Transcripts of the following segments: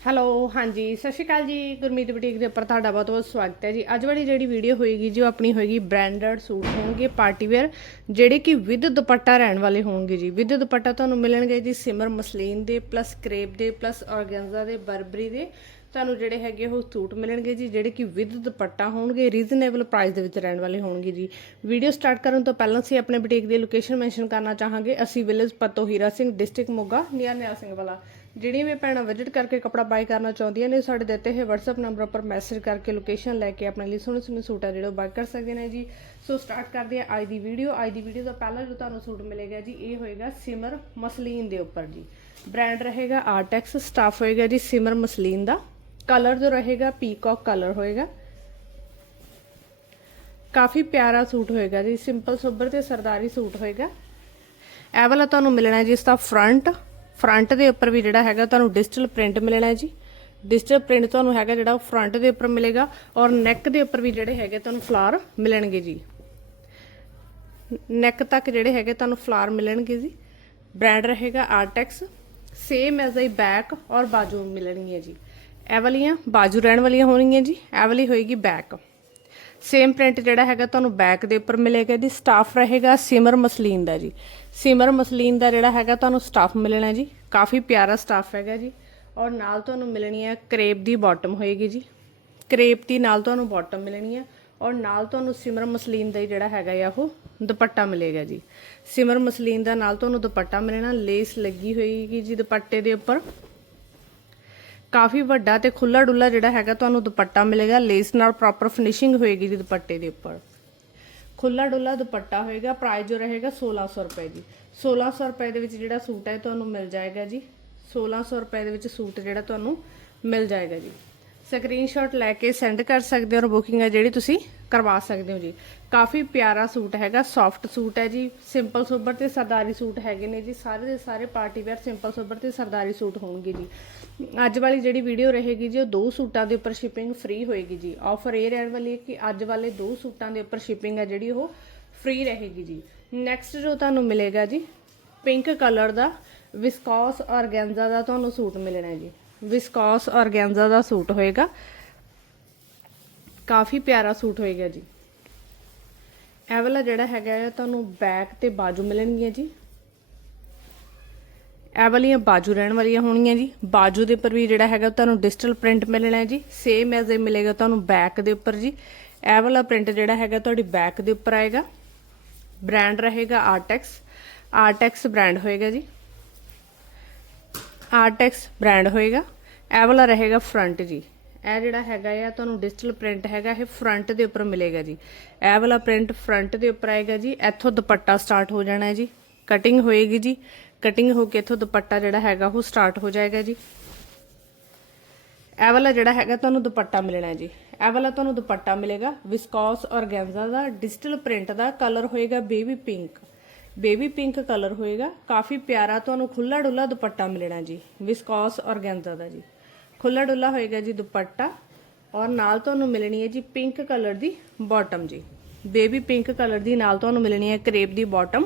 Hello, ਹਾਂਜੀ, ਸਤਿ ਸ਼੍ਰੀ ਅਕਾਲ ਜੀ। ਗੁਰਮੀਤ ਬੁਟੀਕ ਦੇ ਉੱਪਰ ਤੁਹਾਡਾ ਬਹੁਤ ਬਹੁਤ ਸਵਾਗਤ ਹੈ ਜੀ। ਅੱਜ ਵਾਲੀ ਜਿਹੜੀ ਵੀਡੀਓ ਹੋਏਗੀ, ਜੀ ਉਹ ਆਪਣੀ ਹੋਏਗੀ ਬ੍ਰਾਂਡਡ ਸੂਟ ਹੋਣਗੇ ਪਾਰਟੀ ਵੇਅਰ ਜਿਹੜੇ ਕਿ ਵਿਦ ਦੁਪੱਟਾ ਰਹਿਣ ਵਾਲੇ ਹੋਣਗੇ ਜੀ। ਵਿਦ ਦੁਪੱਟਾ ਤੁਹਾਨੂੰ ਮਿਲਣਗੇ ਜੀ ਸਿਮਰ ਮਸਲੀਨ ਦੇ ਪਲੱਸ ਕਰੇਪ ਦੇ ਪਲੱਸ ਆਰਗੈਂਜ਼ਾ ਦੇ, ਬਰਬਰੀ ਦੇ। ਤੁਹਾਨੂੰ ਜਿਹੜੇ ਹੈਗੇ ਉਹ ਸੂਟ ਮਿਲਣਗੇ ਜੀ, ਜਿਹੜੇ ਕਿ ਵਿਦ ਦੁਪੱਟਾ ਹੋਣਗੇ ਰੀਜ਼ਨੇਬਲ ਪ੍ਰਾਈਸ ਦੇ ਵਿੱਚ ਰਹਿਣ ਵਾਲੇ ਹੋਣਗੇ ਜੀ। ਵੀਡੀਓ ਸਟਾਰਟ ਕਰਨ ਤੋਂ ਪਹਿਲਾਂ ਅਸੀਂ ਆਪਣੇ ਬੁਟੀਕ ਦੀ ਲੋਕੇਸ਼ਨ ਮੈਂਸ਼ਨ ਕਰਨਾ ਚਾਹਾਂਗੇ। ਅਸੀਂ village Pato Hira Singh district Moga near Nihal Singh Wala. ਜਿਹੜੀਆਂ ਵੀ ਭੈਣਾਂ ਵਿਜ਼ਿਟ ਕਰਕੇ ਕਪੜਾ ਬਾਈ ਕਰਨਾ ਚਾਹੁੰਦੀਆਂ ਨੇ, ਸਾਡੇ ਦਿੱਤੇ ਹੋਏ WhatsApp ਨੰਬਰ ਉੱਪਰ ਮੈਸੇਜ ਕਰਕੇ ਲੋਕੇਸ਼ਨ ਲੈ ਕੇ ਆਪਣੇ ਲਈ ਸੋਹਣੇ ਸੋਹਣੇ ਸੂਟ ਆ ਜਿਹੜੇ ਉਹ ਬਾਈ ਕਰ ਸਕਦੇ ਨੇ ਜੀ। ਸੋ ਸਟਾਰਟ ਕਰਦੇ ਆ ਅੱਜ ਦੀ ਵੀਡੀਓ ਅੱਜ ਦੀ ਵੀਡੀਓ ਦਾ ਪਹਿਲਾ ਜੋ ਤੁਹਾਨੂੰ ਸੂਟ ਮਿਲੇਗਾ ਜੀ, ਇਹ ਹੋਏਗਾ ਸਿਮਰ ਮਸਲੀਨ ਦੇ ਉੱਪਰ ਜੀ। ਬ੍ਰਾਂਡ ਰਹੇਗਾ ਆਰਟੈਕਸ ਸਟਾਫ ਹੋਏਗਾ ਜੀ ਸਿਮਰ ਮਸਲੀਨ ਦਾ। ਕਲਰ ਜੋ ਰਹੇਗਾ ਪੀਕੌਕ ਕਲਰ ਹੋਏਗਾ। ਕਾਫੀ ਪਿਆਰਾ ਸੂਟ ਹੋਏਗਾ ਜੀ ਸਿੰਪਲ ਸੋਬਰ ਤੇ ਸਰਦਾਰੀ ਸੂਟ ਹੋਏਗਾ। ਇਹ ਵਾਲਾ ਤੁਹਾਨੂੰ ਮਿਲਣਾ ਜੀ ਇਸ ਦਾ ਫਰੰਟ ਫਰੰਟ ਦੇ ਉੱਪਰ ਵੀ ਜਿਹੜਾ ਹੈਗਾ ਤੁਹਾਨੂੰ ਡਿਜੀਟਲ ਪ੍ਰਿੰਟ ਮਿਲਣਾ ਜੀ। ਡਿਜੀਟਲ ਪ੍ਰਿੰਟ ਤੁਹਾਨੂੰ ਹੈਗਾ ਜਿਹੜਾ ਉਹ ਫਰੰਟ ਦੇ ਉੱਪਰ ਮਿਲੇਗਾ ਔਰ ਨੈਕ ਦੇ ਉੱਪਰ ਵੀ ਜਿਹੜੇ ਹੈਗੇ ਤੁਹਾਨੂੰ ਫਲਾਰ ਮਿਲਣਗੇ ਜੀ। ਨੈਕ ਤੱਕ ਜਿਹੜੇ ਹੈਗੇ ਤੁਹਾਨੂੰ ਫਲਾਰ ਮਿਲਣਗੇ ਜੀ। ਬ੍ਰਾਂਡ ਰਹੇਗਾ Artex same as a back ਔਰ ਬਾਜੂ ਮਿਲਣਗੀਆਂ ਜੀ। ਇਹ ਵਾਲੀਆਂ ਬਾਜੂ ਰਹਿਣ ਵਾਲੀਆਂ ਹੋਣਗੀਆਂ ਜੀ। ਇਹ ਵਾਲੀ ਹੋਏਗੀ ਬੈਕ ਸੇਮ ਪ੍ਰਿੰਟ ਜਿਹੜਾ ਹੈਗਾ ਤੁਹਾਨੂੰ ਬੈਕ ਦੇ ਉੱਪਰ ਮਿਲੇਗਾ ਜੀ। ਸਟਾਫ ਰਹੇਗਾ ਸਿਮਰ ਮਸਲੀਨ ਦਾ ਜੀ। ਸਿਮਰ ਮਸਲੀਨ ਦਾ ਜਿਹੜਾ ਹੈਗਾ, ਤੁਹਾਨੂੰ ਸਟਾਫ ਮਿਲਣਾ ਜੀ। ਕਾਫੀ ਪਿਆਰਾ ਸਟਾਫ ਹੈਗਾ ਜੀ। ਔਰ ਨਾਲ ਤੁਹਾਨੂੰ ਮਿਲਣੀ ਹੈ ਕਰੇਪ ਦੀ ਬਾਟਮ ਹੋਏਗੀ ਜੀ। ਕਰੇਪ ਦੀ ਨਾਲ ਤੁਹਾਨੂੰ ਬਾਟਮ ਮਿਲਣੀ ਹੈ। ਔਰ ਨਾਲ ਤੁਹਾਨੂੰ ਸਿਮਰ ਮਸਲੀਨ ਦਾ ਹੀ ਜਿਹੜਾ ਹੈਗਾ ਆ, ਉਹ ਦੁਪੱਟਾ ਮਿਲੇਗਾ ਜੀ। ਸਿਮਰ ਮਸਲੀਨ ਦਾ ਨਾਲ ਤੁਹਾਨੂੰ ਦੁਪੱਟਾ ਮਿਲਣਾ ਲੇਸ ਲੱਗੀ ਹੋਏਗੀ ਜੀ ਦੁਪੱਟੇ ਦੇ ਉੱਪਰ। ਕਾਫੀ ਵੱਡਾ ਤੇ ਖੁੱਲਾ ਡੁੱਲਾ ਜਿਹੜਾ ਹੈਗਾ, ਤੁਹਾਨੂੰ ਦੁਪੱਟਾ ਮਿਲੇਗਾ। ਲੇਸ ਨਾਲ ਪ੍ਰੋਪਰ ਫਿਨਿਸ਼ਿੰਗ ਹੋਏਗੀ ਜੀ ਦੁਪੱਟੇ ਦੇ ਉੱਪਰ। ਖੁੱਲਾ ਡੁੱਲਾ ਦੁਪੱਟਾ ਹੋਏਗਾ ਪ੍ਰਾਈਸ ਜੋ ਰਹੇਗਾ 1600 ਰੁਪਏ ਜੀ 1600 ਰੁਪਏ ਦੇ ਵਿੱਚ ਜਿਹੜਾ ਸੂਟ ਹੈ ਤੁਹਾਨੂੰ ਮਿਲ ਜਾਏਗਾ ਜੀ। 1600 ਰੁਪਏ ਦੇ ਵਿੱਚ ਸੂਟ ਜਿਹੜਾ ਤੁਹਾਨੂੰ ਮਿਲ ਜਾਏਗਾ ਜੀ। ਸਕਰੀਨਸ਼ਾਟ ਲੈ ਕੇ ਸੈਂਡ ਕਰ ਸਕਦੇ ਹੋ ਔਰ ਬੁਕਿੰਗ ਹੈ ਜਿਹੜੀ ਤੁਸੀਂ ਕਰਵਾ ਸਕਦੇ ਹੋ ਜੀ। ਕਾਫੀ ਪਿਆਰਾ ਸੂਟ ਹੈਗਾ ਸੌਫਟ ਸੂਟ ਹੈ ਜੀ ਸਿੰਪਲ ਸੋਬਰ ਤੇ ਸਰਦਾਰੀ ਸੂਟ ਹੈਗੇ ਨੇ ਜੀ। ਸਾਰੇ ਦੇ ਸਾਰੇ ਪਾਰਟੀ ਵੇਅਰ ਸਿੰਪਲ ਸੋਬਰ ਤੇ ਸਰਦਾਰੀ ਸੂਟ ਹੋਣਗੇ ਜੀ। ਅੱਜ ਵਾਲੀ ਜਿਹੜੀ ਵੀਡੀਓ ਰਹੇਗੀ ਜੀ, ਉਹ ਦੋ ਸੂਟਾਂ ਦੇ ਉੱਪਰ ਸ਼ਿਪਿੰਗ ਫ੍ਰੀ ਹੋਏਗੀ ਜੀ। ਆਫਰ ਇਹ ਰਹਿਣ ਵਾਲੀ ਹੈ ਕਿ ਅੱਜ ਵਾਲੇ ਦੋ ਸੂਟਾਂ ਦੇ ਉੱਪਰ ਸ਼ਿਪਿੰਗ ਹੈ ਜਿਹੜੀ ਉਹ ਫ੍ਰੀ ਰਹੇਗੀ ਜੀ। ਨੈਕਸਟ ਜੋ ਤੁਹਾਨੂੰ ਮਿਲੇਗਾ ਜੀ ਪਿੰਕ ਕਲਰ ਦਾ ਵਿਸਕੋਸ ਔਰਗੈਂਜਾ ਦਾ ਤੁਹਾਨੂੰ ਸੂਟ ਮਿਲਣਾ ਜੀ। ਵਿਸਕੋਸ ਔਰਗੈਂਜਾ ਦਾ ਸੂਟ ਹੋਏਗਾ। ਕਾਫੀ ਪਿਆਰਾ ਸੂਟ ਹੋਏਗਾ ਜੀ। ਇਹ ਵਾਲਾ ਜਿਹੜਾ ਹੈਗਾ ਹੈ ਤੁਹਾਨੂੰ ਬੈਕ ਤੇ ਬਾਜੂ ਮਿਲਣਗੀਆਂ ਜੀ। ਇਹ ਵਾਲੀਆਂ ਬਾਜੂ ਰਹਿਣ ਵਾਲੀਆਂ ਹੋਣਗੀਆਂ ਜੀ। ਬਾਜੂ ਦੇ ਉੱਪਰ ਵੀ ਜਿਹੜਾ ਹੈਗਾ, ਤੁਹਾਨੂੰ ਡਿਜੀਟਲ ਪ੍ਰਿੰਟ ਮਿਲਣਾ ਹੈ ਜੀ। ਸੇਮ ਐਜ਼ ਇਹ ਮਿਲੇਗਾ ਤੁਹਾਨੂੰ ਬੈਕ ਦੇ ਉੱਪਰ ਜੀ। ਇਹ ਵਾਲਾ ਪ੍ਰਿੰਟ ਜਿਹੜਾ ਹੈਗਾ, ਤੁਹਾਡੀ ਬੈਕ ਦੇ ਉੱਪਰ ਆਏਗਾ। ਬ੍ਰਾਂਡ ਰਹੇਗਾ ਆਰਟੈਕਸ ਆਰਟੈਕਸ ਬ੍ਰਾਂਡ ਹੋਏਗਾ ਜੀ। ਆਰਟੈਕਸ ਬ੍ਰਾਂਡ ਹੋਏਗਾ। ਇਹ ਵਾਲਾ ਰਹੇਗਾ ਫਰੰਟ ਜੀ। ਇਹ ਜਿਹੜਾ ਹੈਗਾ ਆ, ਤੁਹਾਨੂੰ ਡਿਜੀਟਲ ਪ੍ਰਿੰਟ ਹੈਗਾ, ਇਹ ਫਰੰਟ ਦੇ ਉੱਪਰ ਮਿਲੇਗਾ ਜੀ। ਇਹ ਵਾਲਾ ਪ੍ਰਿੰਟ ਫਰੰਟ ਦੇ ਉੱਪਰ ਆਏਗਾ ਜੀ। ਇੱਥੋਂ ਦੁਪੱਟਾ ਸਟਾਰਟ ਹੋ ਜਾਣਾ ਹੈ ਜੀ। ਕਟਿੰਗ ਹੋਏਗੀ ਜੀ। ਕਟਿੰਗ ਹੋ ਕੇ ਇੱਥੋਂ ਦੁਪੱਟਾ ਜਿਹੜਾ ਹੈਗਾ, ਉਹ ਸਟਾਰਟ ਹੋ ਜਾਏਗਾ ਜੀ। ਇਹ ਵਾਲਾ ਜਿਹੜਾ ਹੈਗਾ, ਤੁਹਾਨੂੰ ਦੁਪੱਟਾ ਮਿਲਣਾ ਜੀ। ਇਹ ਵਾਲਾ ਤੁਹਾਨੂੰ ਦੁਪੱਟਾ ਮਿਲੇਗਾ। ਵਿਸਕੋਸ ਔਰਗੈਂਜ਼ਾ ਦਾ ਡਿਜੀਟਲ ਪ੍ਰਿੰਟ ਦਾ ਕਲਰ ਹੋਏਗਾ baby pink baby pink colour ਹੋਏਗਾ। ਕਾਫੀ ਪਿਆਰਾ ਤੁਹਾਨੂੰ ਖੁੱਲਾ ਡੁੱਲਾ ਦੁਪੱਟਾ ਮਿਲਣਾ ਜੀ। ਵਿਸਕੋਸ ਔਰਗੈਂਜ਼ਾ ਦਾ ਜੀ। ਖੁੱਲਾ ਡੁੱਲਾ ਹੋਏਗਾ ਜੀ ਦੁਪੱਟਾ। ਔਰ ਨਾਲ ਤੁਹਾਨੂੰ ਮਿਲਣੀ ਹੈ ਜੀ ਪਿੰਕ ਕਲਰ ਦੀ ਬਾਟਮ ਜੀ। ਬੇਬੀ ਪਿੰਕ ਕਲਰ ਦੀ ਨਾਲ ਤੁਹਾਨੂੰ ਮਿਲਣੀ ਹੈ ਕਰੇਪ ਦੀ ਬਾਟਮ,